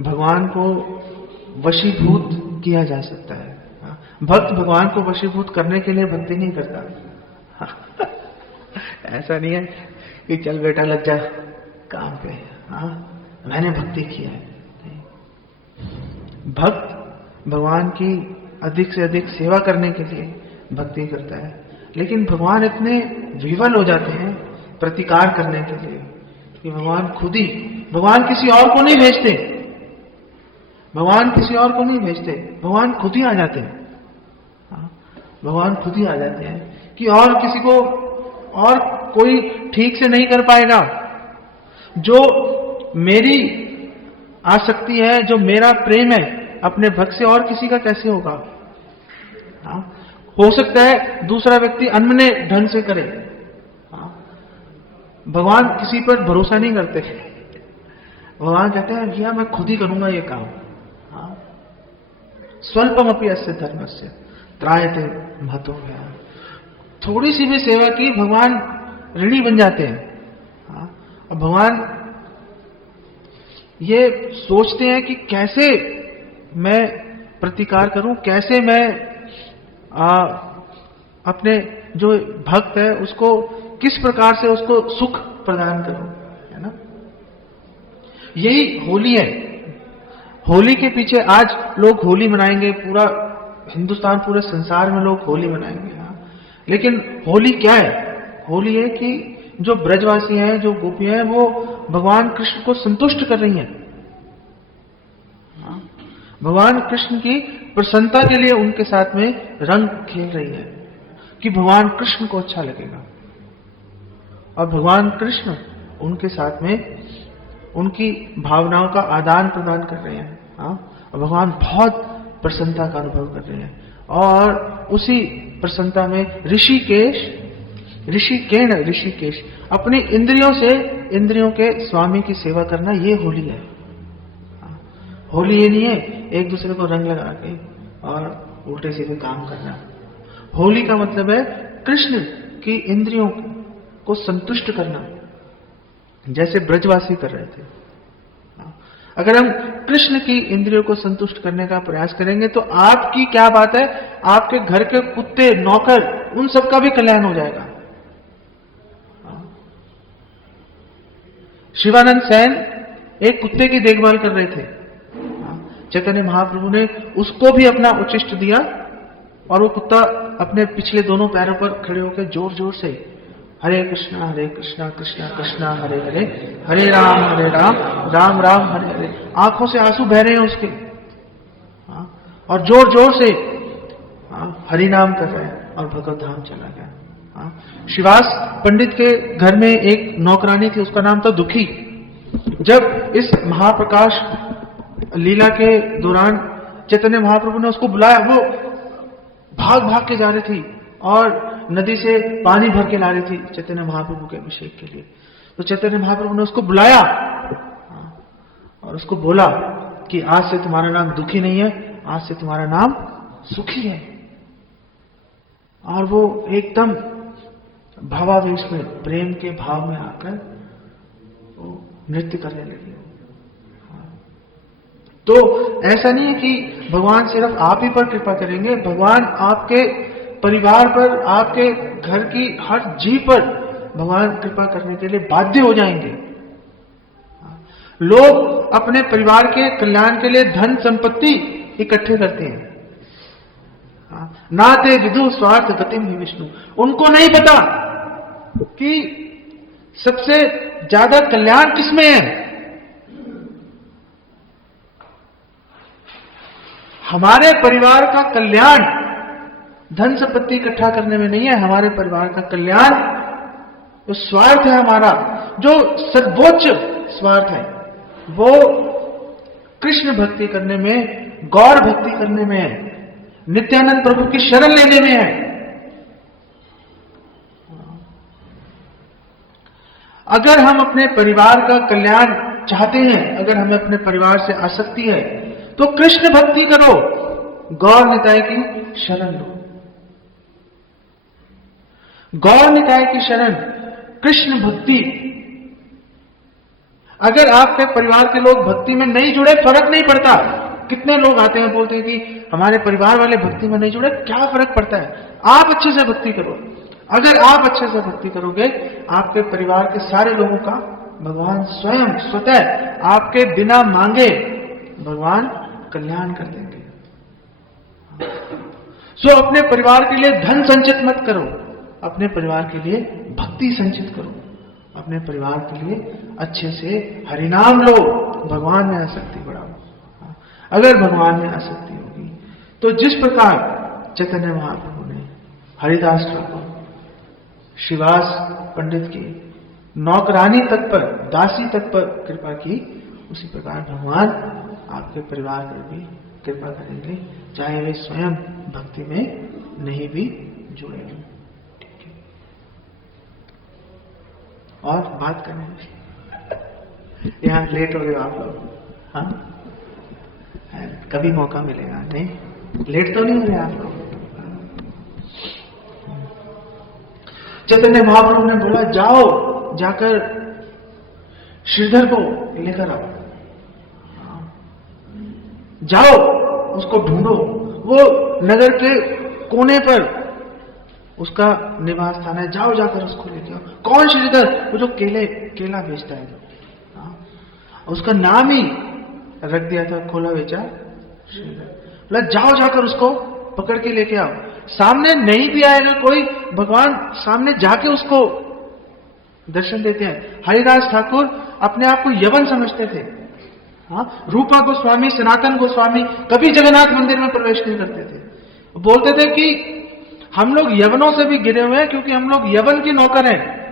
भगवान को वशीभूत किया जा सकता है। भक्त भगवान को वशीभूत करने के लिए भक्ति नहीं करता। ऐसा नहीं है कि चल बेटा लग जा काम पे, हाँ मैंने भक्ति किया है। भक्त भगवान की अधिक से अधिक सेवा करने के लिए भक्ति करता है, लेकिन भगवान इतने विवल हो जाते हैं प्रतिकार करने के लिए कि भगवान खुद ही, भगवान किसी और को नहीं भेजते, भगवान किसी और को नहीं भेजते, भगवान खुद ही आ जाते हैं। भगवान खुद ही आ जाते हैं कि और किसी को और कोई ठीक से नहीं कर पाएगा। जो मेरी आसक्ति है, जो मेरा प्रेम है अपने भक्त से, और किसी का कैसे होगा? हो सकता है दूसरा व्यक्ति अनमने ढंग से करे। भगवान किसी पर भरोसा नहीं करते। भगवान कहते हैं भैया मैं खुद ही करूंगा ये काम। स्वल्पम अपि अस्य धर्मस्य त्रायते महतो भयात्। थोड़ी सी भी सेवा की भगवान ऋणी बन जाते हैं। और भगवान ये सोचते हैं कि कैसे मैं प्रतिकार करूं, कैसे मैं अपने जो भक्त है उसको किस प्रकार से उसको सुख प्रदान करूं, है ना। यही होली है। होली के पीछे आज लोग होली मनाएंगे, पूरा हिंदुस्तान, पूरे संसार में लोग होली मनाएंगे। लेकिन होली क्या है? होली है कि जो ब्रजवासी हैं, जो गोपियां हैं, वो भगवान कृष्ण को संतुष्ट कर रही हैं। भगवान कृष्ण की प्रसन्नता के लिए उनके साथ में रंग खेल रही है कि भगवान कृष्ण को अच्छा लगेगा। और भगवान कृष्ण उनके साथ में उनकी भावनाओं का आदान प्रदान कर रहे हैं। और भगवान बहुत प्रसन्नता का अनुभव कर रहे हैं। और उसी प्रसन्नता में ऋषिकेश अपनी इंद्रियों से इंद्रियों के स्वामी की सेवा करना, ये होली है। होली ये नहीं है एक दूसरे को रंग लगा के और उल्टे सीधे काम करना। होली का मतलब है कृष्ण की इंद्रियों को संतुष्ट करना, जैसे ब्रजवासी कर रहे थे। अगर हम कृष्ण की इंद्रियों को संतुष्ट करने का प्रयास करेंगे तो आपकी क्या बात है, आपके घर के कुत्ते, नौकर, उन सबका भी कल्याण हो जाएगा। शिवानंद सेन एक कुत्ते की देखभाल कर रहे थे। चैतन्य महाप्रभु ने उसको भी अपना उच्चिष्ट दिया और वो कुत्ता अपने पिछले दोनों पैरों पर खड़े होकर जोर जोर से हरे कृष्णा कृष्णा कृष्णा हरे हरे, हरे राम राम राम हरे हरे, आंखों से आंसू बह रहे हैं उसके, और जोर जोर से हरि नाम कर रहे हैं और भगवत धाम चला गया। शिवास पंडित के घर में एक नौकरानी थी, उसका नाम था दुखी। जब इस महाप्रकाश लीला के दौरान चैतन्य महाप्रभु ने उसको बुलाया, वो भाग भाग के जा रही थी और नदी से पानी भर के ला रही थी चैतन्य महाप्रभु के अभिषेक के लिए। तो चैतन्य महाप्रभु ने उसको बुलाया और उसको बोला कि आज से तुम्हारा नाम दुखी नहीं है, आज से तुम्हारा नाम सुखी है। और वो एकदम भावावेश में, प्रेम के भाव में आकर वो नृत्य करने लगी। तो ऐसा नहीं है कि भगवान सिर्फ आप ही पर कृपा करेंगे, भगवान आपके परिवार पर, आपके घर की हर जीव पर भगवान कृपा करने के लिए बाध्य हो जाएंगे। लोग अपने परिवार के कल्याण के लिए धन संपत्ति इकट्ठे करते हैं। नाते विदु स्वार्थ गतिम ही विष्णु। उनको नहीं पता कि सबसे ज्यादा कल्याण किसमें है। हमारे परिवार का कल्याण धन संपत्ति इकट्ठा करने में नहीं है। हमारे परिवार का कल्याण जो स्वार्थ है हमारा, जो सर्वोच्च स्वार्थ है, वो कृष्ण भक्ति करने में, गौर भक्ति करने में है, नित्यानंद प्रभु की शरण लेने में है। अगर हम अपने परिवार का कल्याण चाहते हैं, अगर हमें अपने परिवार से आसक्ति है, तो कृष्ण भक्ति करो, गौर निताय की शरण लो। गौर निताय की शरण, कृष्ण भक्ति। अगर आपके परिवार के लोग भक्ति में नहीं जुड़े, फर्क नहीं पड़ता। कितने लोग आते हैं बोलते हैं कि हमारे परिवार वाले भक्ति में नहीं जुड़े, क्या फर्क पड़ता है, आप अच्छे से भक्ति करो। अगर आप अच्छे से भक्ति करोगे, आपके परिवार के सारे लोगों का भगवान स्वयं स्वतः आपके बिना मांगे भगवान कल्याण कर देंगे। सो अपने परिवार के लिए धन संचित मत करो, अपने परिवार के लिए भक्ति संचित करो। अपने परिवार के लिए अच्छे से हरिनाम लो, भगवान में आसक्ति बढ़ाओ। अगर भगवान में आसक्ति होगी। तो जिस प्रकार चैतन्य महाप्रभु ने हरिदास ठाकुर, श्रीवास पंडित की नौकरानी तक पर, दासी तक पर कृपा की, उसी प्रकार भगवान आपके परिवार पर भी कृपा करेंगे, चाहे वे स्वयं भक्ति में नहीं भी जुड़े हों। ठीक है, और बात करने यहाँ लेट हो गए आप लोग? हाँ, कभी मौका मिलेगा। नहीं, लेट तो नहीं हो रहे आप लोग? चैतन्य महाप्रभु ने बोला, जाओ, जाकर श्रीधर को लेकर आओ, जाओ उसको ढूंढो, वो नगर के कोने पर उसका निवास स्थान है, जाओ जाकर उसको लेके आओ। कौन श्रीधर? वो जो केला बेचता है, उसका नाम ही रख दिया था, खोला बेचा श्रीधर। बोला जाओ जाकर उसको पकड़ के लेके आओ। सामने नहीं भी आएगा कोई, भगवान सामने जाके उसको दर्शन देते हैं। हरिदास ठाकुर अपने आप को यवन समझते थे। हाँ, रूपा गोस्वामी, सनातन गोस्वामी कभी जगन्नाथ मंदिर में प्रवेश नहीं करते थे। बोलते थे कि हम लोग यवनों से भी गिरे हुए हैं, क्योंकि हम लोग यवन के नौकर हैं।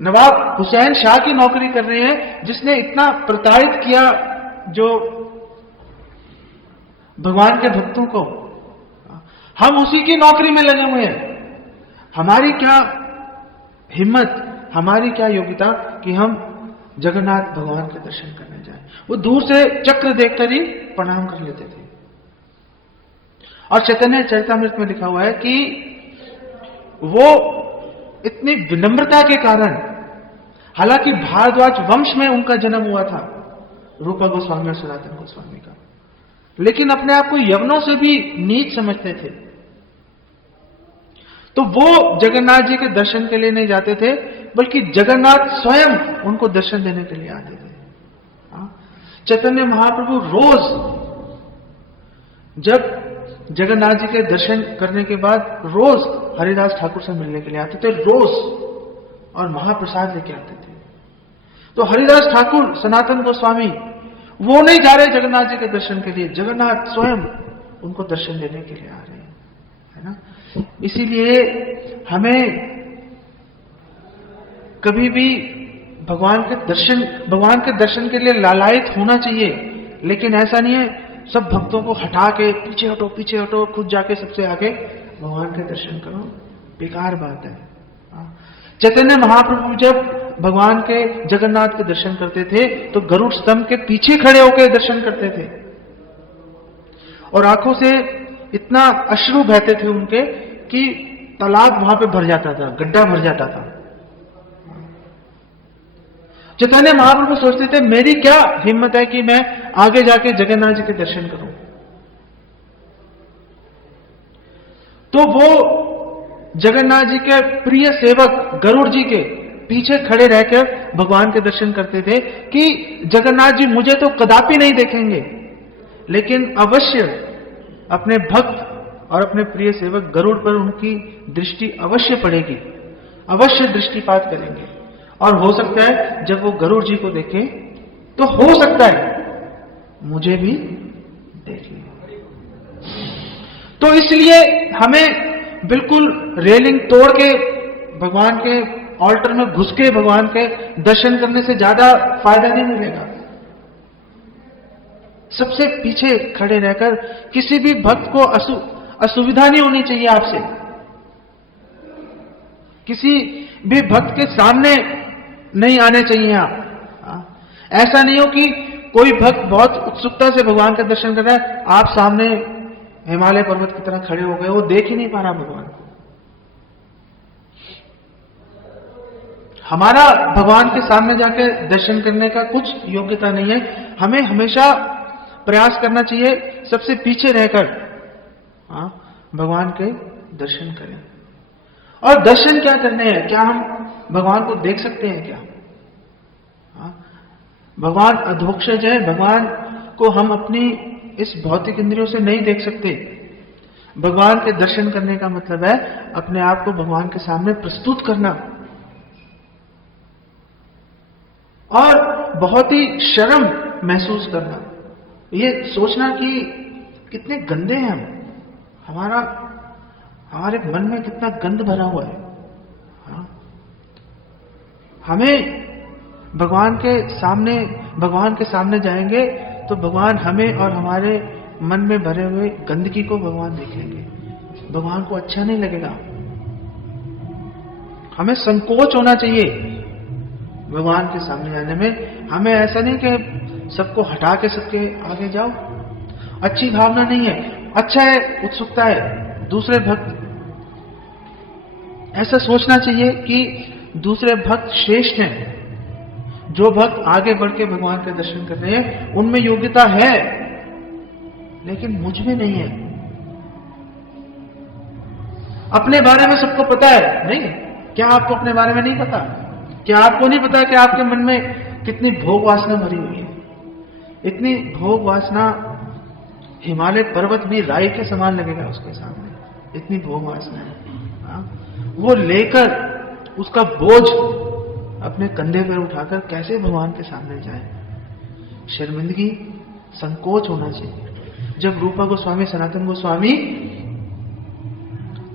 नवाब हुसैन शाह की नौकरी कर रहे हैं, जिसने इतना प्रताड़ित किया जो भगवान के भक्तों को, हम उसी की नौकरी में लगे हुए हैं। हमारी क्या हिम्मत, हमारी क्या योग्यता कि हम जगन्नाथ भगवान के दर्शन करने जाएं। वो दूर से चक्र देखकर ही प्रणाम कर लेते थे। और चैतन्य चरितामृत में लिखा हुआ है कि वो इतनी विनम्रता के कारण, हालांकि भारद्वाज वंश में उनका जन्म हुआ था, रूपा गोस्वामी और सनातन गोस्वामी का, लेकिन अपने आप को यवनों से भी नीच समझते थे। तो वो जगन्नाथ जी के दर्शन के लिए नहीं जाते थे, बल्कि जगन्नाथ स्वयं उनको दर्शन देने के लिए आते थे। चैतन्य महाप्रभु रोज जब जगन्नाथ जी के दर्शन करने के बाद रोज हरिदास ठाकुर से मिलने के लिए आते थे, रोज, और महाप्रसाद लेके आते थे। तो हरिदास ठाकुर, सनातन गोस्वामी, वो नहीं जा रहे जगन्नाथ जी के दर्शन के लिए, जगन्नाथ स्वयं उनको दर्शन देने के लिए आ रहे हैं, है ना। इसीलिए हमें कभी भी भगवान के दर्शन के लिए लालायित होना चाहिए, लेकिन ऐसा नहीं है सब भक्तों को हटा के पीछे हटो, खुद जाके सबसे आगे भगवान के दर्शन करो, बेकार बात है। चैतन्य महाप्रभु जब भगवान के, जगन्नाथ के दर्शन करते थे तो गरुड़ स्तंभ के पीछे खड़े होकर दर्शन करते थे, और आंखों से इतना अश्रु बहते थे उनके कि तालाब वहां पे भर जाता था, गड्ढा भर जाता था। चैतन्य महाप्रभु सोचते थे मेरी क्या हिम्मत है कि मैं आगे जाके जगन्नाथ जी के दर्शन करूं। तो वो जगन्नाथ जी के प्रिय सेवक गरुड़ जी के पीछे खड़े रहकर भगवान के दर्शन करते थे कि जगन्नाथ जी मुझे तो कदापि नहीं देखेंगे, लेकिन अवश्य अपने भक्त और अपने प्रिय सेवक गरुड़ पर उनकी दृष्टि अवश्य पड़ेगी, अवश्य दृष्टिपात करेंगे, और हो सकता है जब वो गरुड़ जी को देखें तो हो सकता है मुझे भी देख लें। तो इसलिए हमें बिल्कुल रेलिंग तोड़ के भगवान के ऑल्टर में घुस के भगवान के दर्शन करने से ज्यादा फायदा नहीं मिलेगा। सबसे पीछे खड़े रहकर, किसी भी भक्त को असुविधा नहीं होनी चाहिए आपसे, किसी भी भक्त के सामने नहीं आने चाहिए आप। ऐसा नहीं हो कि कोई भक्त बहुत उत्सुकता से भगवान का दर्शन कर रहा है, आप सामने हिमालय पर्वत की तरह खड़े हो गए, वो देख ही नहीं पा रहा भगवान को। हमारा भगवान के सामने जाकर दर्शन करने का कुछ योग्यता नहीं है। हमें हमेशा प्रयास करना चाहिए सबसे पीछे रहकर भगवान के दर्शन करें। और दर्शन क्या करने हैं? क्या हम भगवान को देख सकते हैं क्या? भगवान अधोक्षज है, भगवान को हम अपनी इस भौतिक इंद्रियों से नहीं देख सकते। भगवान के दर्शन करने का मतलब है अपने आप को भगवान के सामने प्रस्तुत करना, और बहुत ही शर्म महसूस करना। ये सोचना कि कितने गंदे हैं हम, हमारे मन में कितना गंद भरा हुआ है। हाँ? हमें भगवान के सामने जाएंगे तो भगवान हमें और हमारे मन में भरे हुए गंदगी को भगवान देखेंगे, भगवान को अच्छा नहीं लगेगा। हमें संकोच होना चाहिए भगवान के सामने जाने में। हमें ऐसा नहीं कि सबको हटा के सबके आगे जाओ, अच्छी भावना नहीं है। अच्छा है, उत्सुकता है, दूसरे भक्त, ऐसा सोचना चाहिए कि दूसरे भक्त श्रेष्ठ हैं। जो भक्त आगे बढ़ के भगवान के दर्शन कर रहे हैं उनमें योग्यता है, लेकिन मुझ में नहीं है। अपने बारे में सबको पता है, नहीं? क्या आपको अपने बारे में नहीं पता? क्या आपको नहीं पता कि आपके मन में कितनी भोग वासना भरी हुई है? इतनी भोग वासना, हिमालय पर्वत भी राई के समान लगेगा उसके सामने, इतनी भोग वासना है। वो लेकर उसका बोझ अपने कंधे पर उठाकर कैसे भगवान के सामने जाए? शर्मिंदगी, संकोच होना चाहिए। जब रूपा गोस्वामी, सनातन गोस्वामी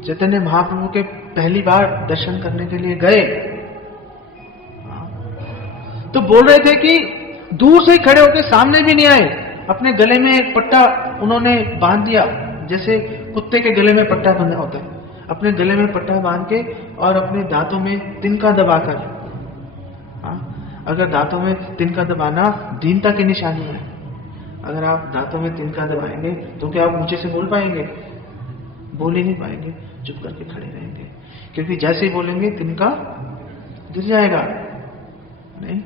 चैतन्य महाप्रभु के पहली बार दर्शन करने के लिए गए तो बोल रहे थे कि दूर से ही खड़े होकर, सामने भी नहीं आए। अपने गले में एक पट्टा उन्होंने बांध दिया, जैसे कुत्ते के गले में पट्टा बंधा होता है। अपने गले में पट्टा बांध के और अपने दांतों में तिनका दबाकर, अगर दांतों में तिनका दबाना दीनता की निशानी है। अगर आप दांतों में तिनका दबाएंगे तो क्या आप ऊंचे से बोल पाएंगे? बोल ही नहीं पाएंगे, चुप करके खड़े रहेंगे, क्योंकि जैसे ही बोलेंगे तिनका गिर जाएगा। नहीं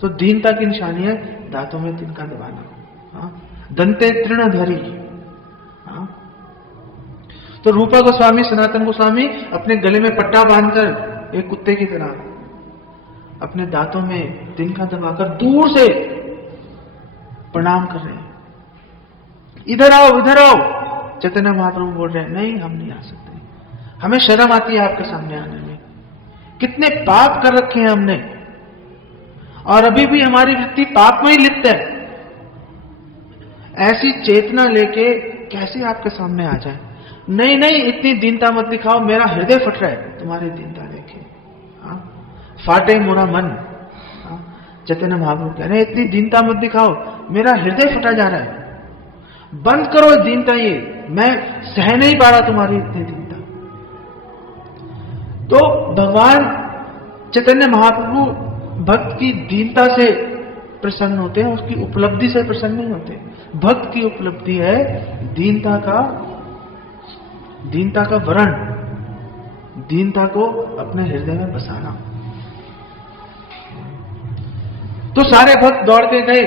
तो दीनता की निशानी है दांतों में तिनका दबाना। दंते तृणधरी। तो रूपा गोस्वामी, सनातन गोस्वामी अपने गले में पट्टा बांधकर एक कुत्ते की तरह अपने दांतों में तिनका दबाकर दूर से प्रणाम कर रहे हैं। इधर आओ, इधर आओ। चैतन्य महाप्रभु बोल रहे हैं, नहीं, हम नहीं आ सकते, हमें शर्म आती है आपके सामने आने में। कितने पाप कर रखे हैं हमने, और अभी भी हमारी वृत्ति पाप में ही लिप्त है। ऐसी चेतना लेके कैसे आपके सामने आ जाए? नहीं नहीं, इतनी दीनता मत दिखाओ, मेरा हृदय फट रहा है तुम्हारी दीनता देखे। फाटे मोरा मन। चैतन्य महाप्रभु कह रहे हैं, इतनी दीनता मत दिखाओ, मेरा हृदय फटा जा रहा है, बंद करो दीनता, ये मैं सह नहीं पा रहा तुम्हारी इतनी दीनता। तो भगवान चैतन्य महाप्रभु भक्त की दीनता से प्रसन्न होते हैं, उसकी उपलब्धि से प्रसन्न नहीं होते। भक्त की उपलब्धि है दीनता का वरण, दीनता को अपने हृदय में बसाना। तो सारे भक्त दौड़ के गए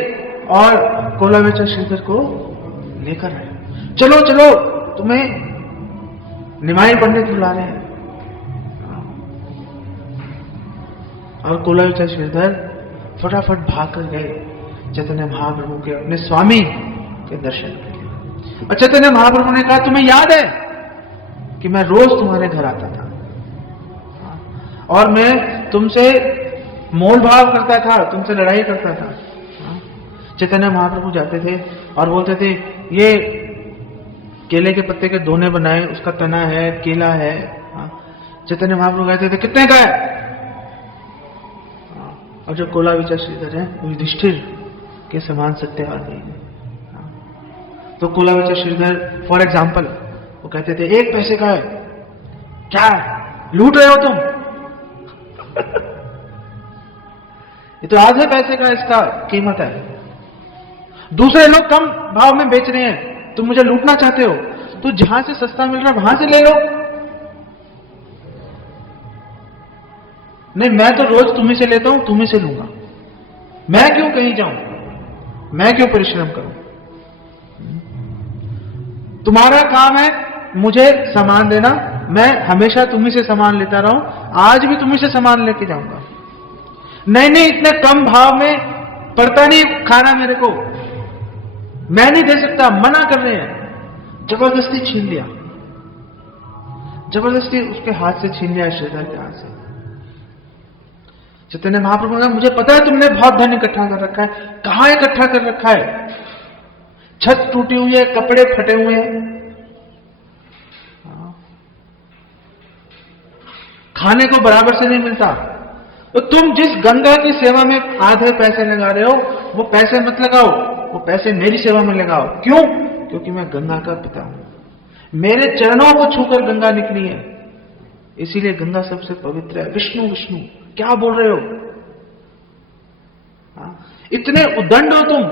और कोलावेचर श्रीधर को लेकर आए। चलो चलो, तुम्हें निमाई पंडित बुला रहे हैं। और कोलावेचर श्रीधर फटाफट भाग कर गए चैतन्य महाप्रभु के, अपने स्वामी के दर्शन के लिए। और चैतन्य महाप्रभु ने कहा, तुम्हें याद है कि मैं रोज तुम्हारे घर आता था और मैं तुमसे मोल भाव करता था, तुमसे लड़ाई करता था। चैतन्य महाप्रभु जाते थे और बोलते थे, ये केले के पत्ते के दोने बनाए, उसका तना है, केला है। चैतन्य महाप्रभु कहते थे, कितने का है? और जो कोलावेचर श्रीधर है वो युधिष्ठिर के समान सत्यवादी है। तो कोलावेचर श्रीधर फॉर एग्जाम्पल वो कहते थे, 1 पैसे का है। क्या लूट रहे हो तुम? ये तो आधे पैसे का इसका कीमत है। दूसरे लोग कम भाव में बेच रहे हैं, तुम मुझे लूटना चाहते हो, तो जहां से सस्ता मिल रहा है वहां से ले लो। नहीं, मैं तो रोज तुम्ही से लेता हूं, तुम्ही से लूंगा। मैं क्यों कहीं जाऊं, मैं क्यों परिश्रम करूं? तुम्हारा काम है मुझे सामान देना, मैं हमेशा तुम्ही से सामान लेता रहूं, आज भी तुम्ही से सामान लेके जाऊंगा। नहीं नहीं, इतने कम भाव में पड़ता नहीं खाना मेरे को, मैं नहीं दे सकता, मना कर रहे हैं। जबरदस्ती छीन लिया, जबरदस्ती उसके हाथ से छीन लिया, श्रीधर के हाथ से। चैतन्य महाप्रभु ने, मुझे पता है तुमने बहुत धन इकट्ठा कर रखा है। कहां इकट्ठा कर रखा है? छत टूटी हुई है, कपड़े फटे हुए हैं, खाने को बराबर से नहीं मिलता। तो तुम जिस गंगा की सेवा में आधे पैसे लगा रहे हो, वो पैसे मत लगाओ, वो पैसे मेरी सेवा में लगाओ। क्यों? क्योंकि मैं गंगा का पिता हूं, मेरे चरणों को छूकर गंगा निकली है, इसीलिए गंगा सबसे पवित्र है। विष्णु विष्णु क्या बोल रहे हो? इतने उदंड हो तुम,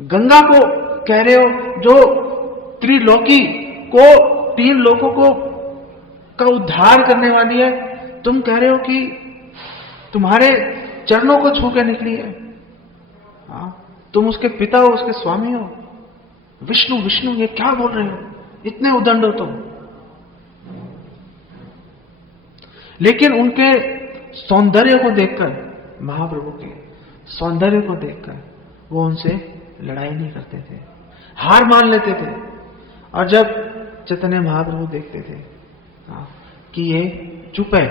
गंगा को कह रहे हो जो त्रिलोकी को, 3 लोगों को का उद्धार करने वाली है, तुम कह रहे हो कि तुम्हारे चरणों को छू के निकली है। तुम उसके पिता हो, उसके स्वामी हो। विष्णु विष्णु ये क्या बोल रहे हो? इतने उदंड हो तुम। लेकिन उनके सौंदर्य को देखकर, महाप्रभु के सौंदर्य को देखकर वो उनसे लड़ाई नहीं करते थे, हार मान लेते थे। और जब चैतन्य महाप्रभु देखते थे कि ये चुप है,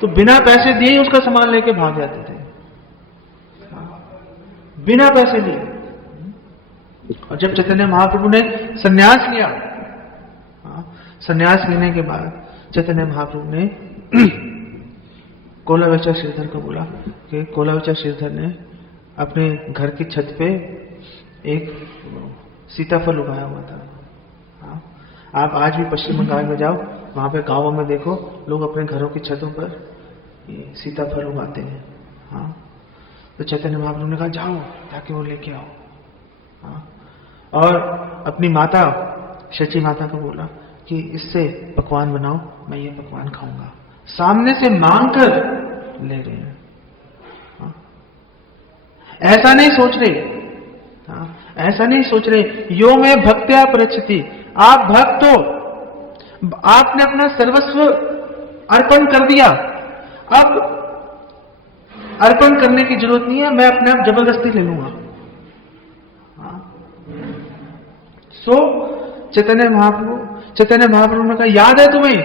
तो बिना पैसे दिए ही उसका सामान लेके भाग जाते थे, बिना पैसे दिए। और जब चैतन्य महाप्रभु ने संन्यास लिया, संन्यास लेने के बाद चैतन्य महाप्रभु ने कोलावेचा श्रीधर को बोला कि कोलावेचा श्रीधर ने अपने घर की छत पे एक सीताफल उगाया हुआ था। आप आज भी पश्चिम बंगाल में जाओ, वहां पे गांवों में देखो, लोग अपने घरों की छतों पर सीताफल उगाते हैं। तो चैतन्य महाप्रभु ने कहा जाओ जाके वो लेके आओ। और अपनी माता शची माता को बोला कि इससे पकवान बनाओ, मैं ये पकवान खाऊंगा। सामने से मांग कर ले रहे हैं, ऐसा नहीं सोच रहे, ऐसा नहीं सोच रहे। यो में भक्त्या प्रचिति, आप भक्त हो, आपने अपना सर्वस्व अर्पण कर दिया, अब अर्पण करने की जरूरत नहीं है, मैं अपने आप जबरदस्ती ले लूंगा। सो चैतन्य महाप्रभु ने कहा याद है तुम्हें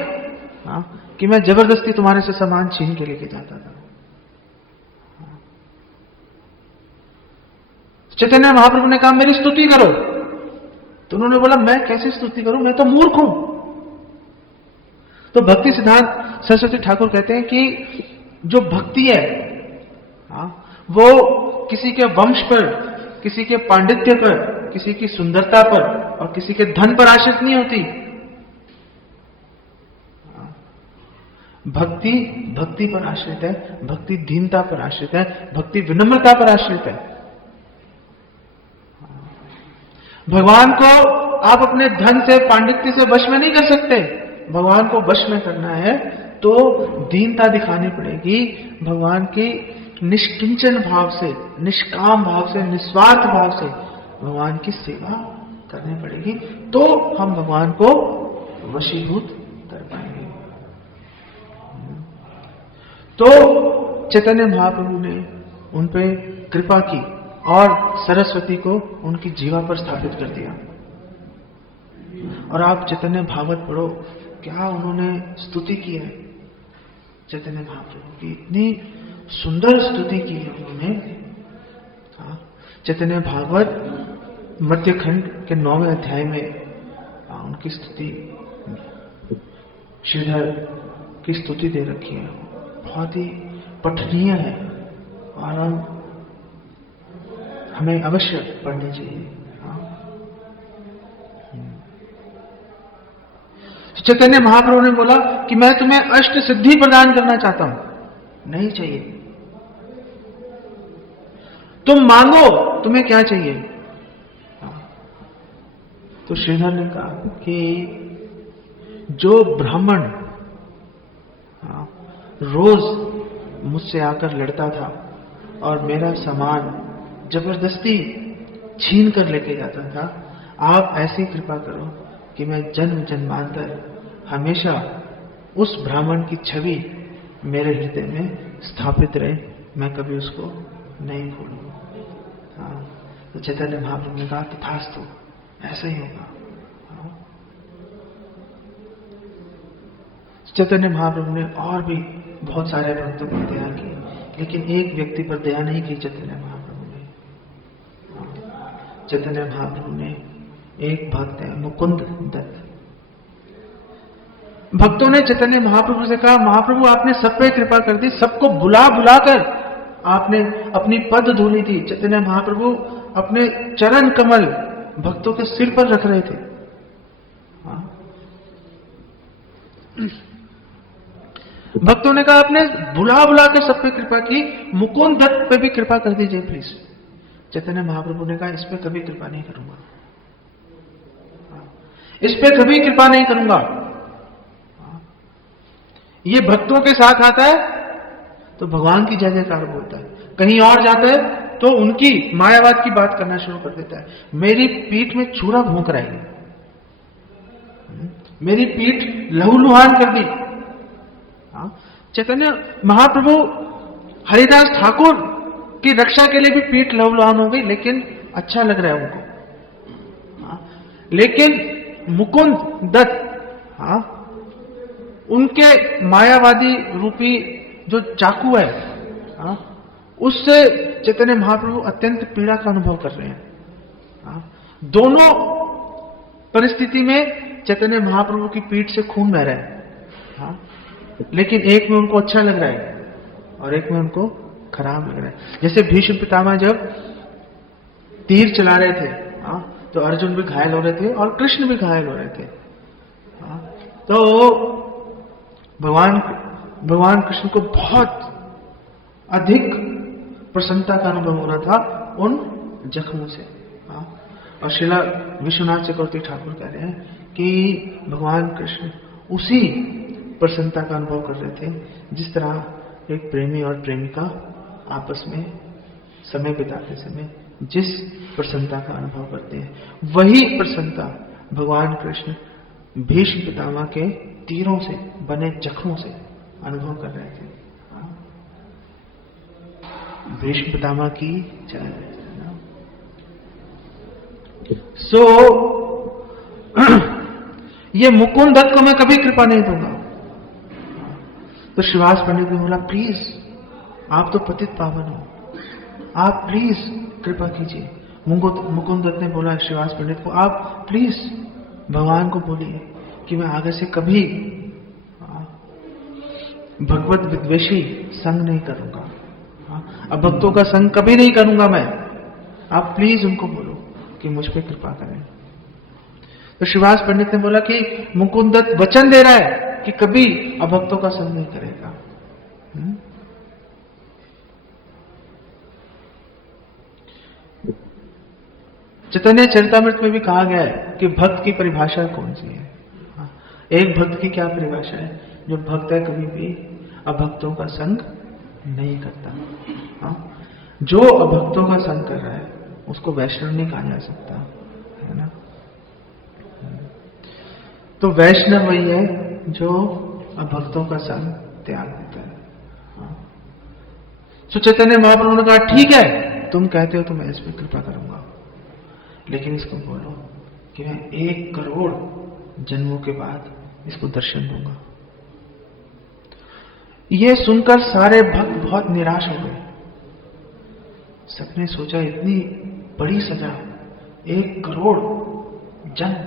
कि मैं जबरदस्ती तुम्हारे से सामान छीन के लेके जाता था। चैतन्य महाप्रभु ने कहा मेरी स्तुति करो। तो उन्होंने बोला मैं कैसे स्तुति करूं, मैं तो मूर्ख हूं। तो भक्ति सिद्धांत सरस्वती ठाकुर कहते हैं कि जो भक्ति है वो किसी के वंश पर, किसी के पांडित्य पर, किसी की सुंदरता पर और किसी के धन पर आश्रित नहीं होती। भक्ति भक्ति पर आश्रित है, भक्ति दीनता पर आश्रित है, भक्ति विनम्रता पर आश्रित है। भगवान को आप अपने धन से, पांडित्य से वश में नहीं कर सकते। भगवान को वश में करना है तो दीनता दिखानी पड़ेगी, भगवान की निष्किंचन भाव से, निष्काम भाव से, निस्वार्थ भाव से भगवान की सेवा करनी पड़ेगी, तो हम भगवान को वशीभूत कर पाएंगे। तो चैतन्य महाप्रभु ने उन पे कृपा की और सरस्वती को उनकी जीवा पर स्थापित कर दिया। और आप चैतन्य भागवत पढ़ो, क्या उन्होंने स्तुति की है चैतन्य महाप्रभु की, इतनी सुंदर स्तुति की है उन्होंने। चैतन्य भागवत मध्यखंड के 9वें अध्याय में उनकी स्तुति, श्रीधर की स्तुति दे रखी है, बहुत ही पठनीय है और हमें अवश्य पढ़नी चाहिए। चैतन्य महाप्रभु ने बोला कि मैं तुम्हें अष्ट सिद्धि प्रदान करना चाहता हूं। नहीं चाहिए, तुम मांगो, तुम्हें क्या चाहिए? तो श्रीधर ने कहा कि जो ब्राह्मण रोज मुझसे आकर लड़ता था और मेरा सामान जबरदस्ती छीन कर लेके जाता था, आप ऐसी कृपा करो कि मैं जन्म जन्मांतर हमेशा उस ब्राह्मण की छवि मेरे हृदय में स्थापित रहे, मैं कभी उसको नहीं भूलूंगा। तो चैतन्य महाप्रभु ने कहा तथास्तु, ऐसा ही होगा। चैतन्य महाप्रभु ने और भी बहुत सारे भक्तों पर दया की, लेकिन एक व्यक्ति पर दया नहीं की चैतन्य महाप्रभु ने। चैतन्य महाप्रभु ने, एक भक्त है मुकुंद दत्त, भक्तों ने चैतन्य महाप्रभु से कहा, महाप्रभु आपने सब पे कृपा कर दी, सबको बुला बुलाकर आपने अपनी पद धूली थी। चैतन्य महाप्रभु अपने चरण कमल भक्तों के सिर पर रख रहे थे। भक्तों ने कहा, आपने बुला बुला कर सब पे कृपा की, मुकुंद दत्त पे भी कृपा कर दीजिए प्लीज। चैतन्य महाप्रभु ने कहा, इस पे कभी कृपा नहीं करूंगा, इस पे कभी कृपा नहीं करूंगा। ये भक्तों के साथ आता है तो भगवान की जय जयकार बोलता है, कहीं और जाता है तो उनकी मायावाद की बात करना शुरू कर देता है। मेरी पीठ में चूड़ा भोंक रहा है, मेरी पीठ लहूलुहान कर दी। चैतन्य महाप्रभु हरिदास ठाकुर की रक्षा के लिए भी पीठ लहूलुहान हो गई, लेकिन अच्छा लग रहा है उनको। लेकिन मुकुंद दत्त, उनके मायावादी रूपी जो चाकू है, उससे चैतन्य महाप्रभु अत्यंत पीड़ा का अनुभव कर रहे हैं। दोनों परिस्थिति में चैतन्य महाप्रभु की पीठ से खून बह रहा है, लेकिन एक में उनको अच्छा लग रहा है और एक में उनको खराब लग रहा है। जैसे भीष्म पितामह जब तीर चला रहे थे, तो अर्जुन भी घायल हो रहे थे और कृष्ण भी घायल हो रहे थे। तो भगवान कृष्ण को बहुत अधिक प्रसन्नता का अनुभव हो रहा था उन जख्मों से। और श्रीला विश्वनाथ चक्रवर्ती ठाकुर कह रहे हैं कि भगवान कृष्ण उसी प्रसन्नता का अनुभव कर रहे थे जिस तरह एक प्रेमी और प्रेमिका आपस में समय बिताते समय जिस प्रसन्नता का अनुभव करते हैं, वही प्रसन्नता भगवान कृष्ण भीष्म पितामह के तीरों से बने जख्मों से अनुभव कर रहे थे। भीष्म पितामह की जय। ये मुकुंद दत्त को मैं कभी कृपा नहीं दूंगा। तो श्रीवास पंडित ने बोला, प्लीज आप तो पतित पावन हो, आप प्लीज कृपा कीजिए। मुकुंद दत्त ने बोला श्रीवास पंडित को, आप प्लीज भगवान को बोलिए कि मैं आगे से कभी भगवत विद्वेषी संग नहीं करूंगा, अब भक्तों का संग कभी नहीं करूंगा मैं। आप प्लीज उनको बोलो कि मुझ पे कृपा करें। तो श्रीवास पंडित ने बोला कि मुकुंद दत्त वचन दे रहा है कि कभी अभक्तों का संग नहीं करेगा। चैतन्य चरितामृत में भी कहा गया है कि भक्त की परिभाषा कौन सी है। एक भक्त की क्या परिभाषा है? जो भक्त है कभी भी अभक्तों का संग नहीं करता। जो अभक्तों का संग कर रहा है उसको वैष्णव नहीं कहा जा सकता, है ना। तो वैष्णव वही है जो अभक्तों का संग त्याग देता है। तो चैतन्य महाप्रभु ने कहा, ठीक है तुम कहते हो तो मैं इस पर कृपा करूंगा, लेकिन इसको बोलो कि मैं 1 करोड़ जन्मों के बाद इसको दर्शन दूंगा। यह सुनकर सारे भक्त बहुत निराश हो गए। सबने सोचा इतनी बड़ी सजा, 1 करोड़ जन्म,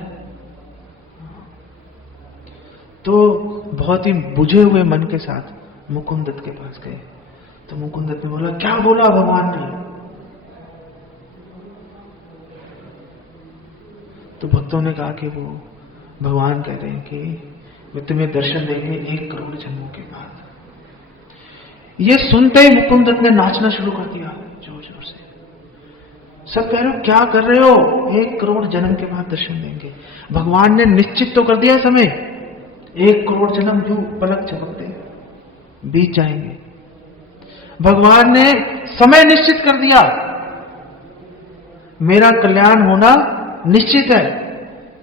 तो बहुत ही बुझे हुए मन के साथ मुकुंद दत्त के पास गए। तो मुकुंद दत्त ने बोला, क्या बोला भगवान ने? तो भक्तों ने कहा कि वो भगवान कह रहे हैं कि वे तुम्हें दर्शन देंगे 1 करोड़ जन्मों के बाद। ये सुनते ही मुकुंद दत्त ने नाचना शुरू कर दिया जोर जोर से। सब कह रहे हो क्या कर रहे हो, 1 करोड़ जन्म के बाद दर्शन देंगे। भगवान ने निश्चित तो कर दिया समय, 1 करोड़ जन्म जो पलक झपकते बीत जाएंगे। भगवान ने समय निश्चित कर दिया, मेरा कल्याण होना निश्चित है,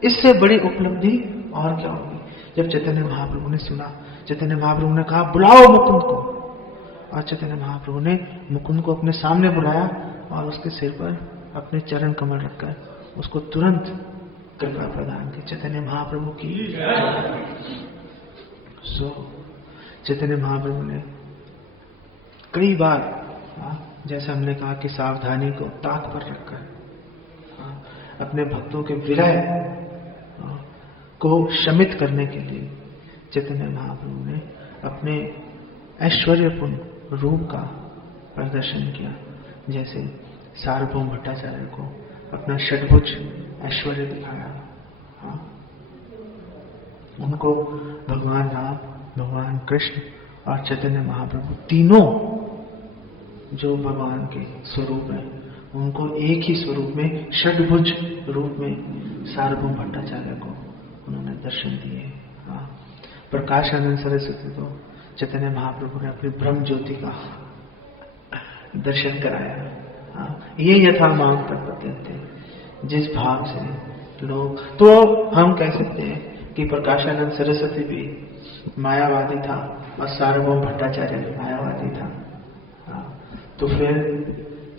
इससे बड़ी उपलब्धि और क्या होगी। जब चैतन्य महाप्रभु ने सुना, चैतन्य महाप्रभु ने कहा, बुलाओ मुकुंद को। और चैतन्य महाप्रभु ने मुकुंद को अपने सामने बुलाया और उसके सिर पर अपने चरण कमल रखकर उसको तुरंत कृपा प्रदान की। चैतन्य महाप्रभु की चैतन्य महाप्रभु ने कई बार, जैसे हमने कहा कि सावधानी को ताक पर रखकर अपने भक्तों के विरह को शमित करने के लिए चैतन्य महाप्रभु ने अपने ऐश्वर्यपूर्ण रूप का प्रदर्शन किया। जैसे सार्वभौम भट्टाचार्य को अपना षड्भुज ऐश्वर्य दिखाया। हाँ? उनको भगवान राम, भगवान कृष्ण और चैतन्य महाप्रभु तीनों जो भगवान के स्वरूप हैं, उनको एक ही स्वरूप में षड्भुज रूप में सार्वभौम भट्टाचार्य को उन्होंने दर्शन दिए। हाँ? प्रकाशानंद सरस्वती को चैतन्य महाप्रभु ने अपनी ब्रह्म ज्योति का दर्शन कराया। हाँ? ये यथा मांग प्रपत्ति थे, जिस भाव से लोग, तो हम कह सकते हैं कि प्रकाशानंद सरस्वती भी मायावादी था और सार्वभौम भट्टाचार्य भी मायावादी था। हाँ? तो फिर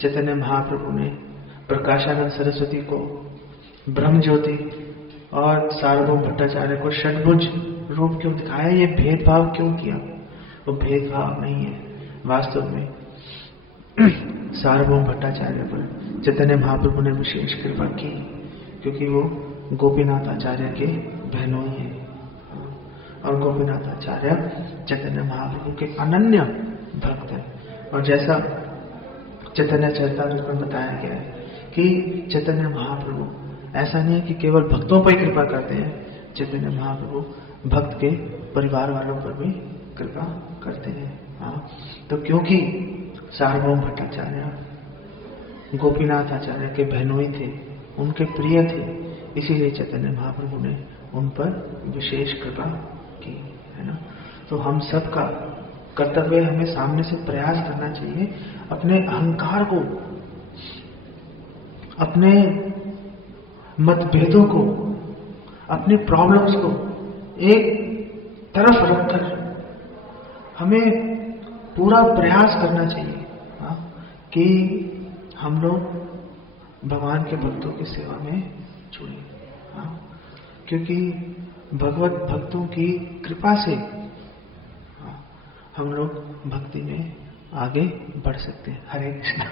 चैतन्य महाप्रभु ने प्रकाशानंद सरस्वती को ब्रह्म ज्योति और सार्वभौम भट्टाचार्य को षड्भुज रूप क्यों दिखाया? ये भेदभाव क्यों किया? वो भेदभाव नहीं है। वास्तव में सार्वभौम भट्टाचार्य पर चैतन्य महाप्रभु ने विशेष कृपा की, क्योंकि वो गोपीनाथ आचार्य के बहनोई हैं और गोपीनाथ आचार्य चैतन्य महाप्रभु के अनन्य भक्त हैं। और जैसा चैतन्य चरितामृत में बताया गया है कि चैतन्य महाप्रभु ऐसा नहीं है कि केवल भक्तों पर ही कृपा करते हैं, चैतन्य महाप्रभु भक्त के परिवार वालों पर भी कृपा करते हैं। हाँ? तो क्योंकि सार्वभौम भट्टाचार्य गोपीनाथ आचार्य के बहनोई थे, उनके प्रिय थे, इसीलिए चैतन्य महाप्रभु ने उन पर विशेष कृपा की, है ना। तो हम सबका कर्तव्य, हमें सामने से प्रयास करना चाहिए अपने अहंकार को, अपने मतभेदों को, अपने प्रॉब्लम्स को एक तरफ रखकर हमें पूरा प्रयास करना चाहिए कि हम लोग भगवान के भक्तों की सेवा में जुड़े। क्योंकि भगवत भक्तों की कृपा से हम लोग भक्ति में आगे बढ़ सकते हैं। हरे कृष्ण।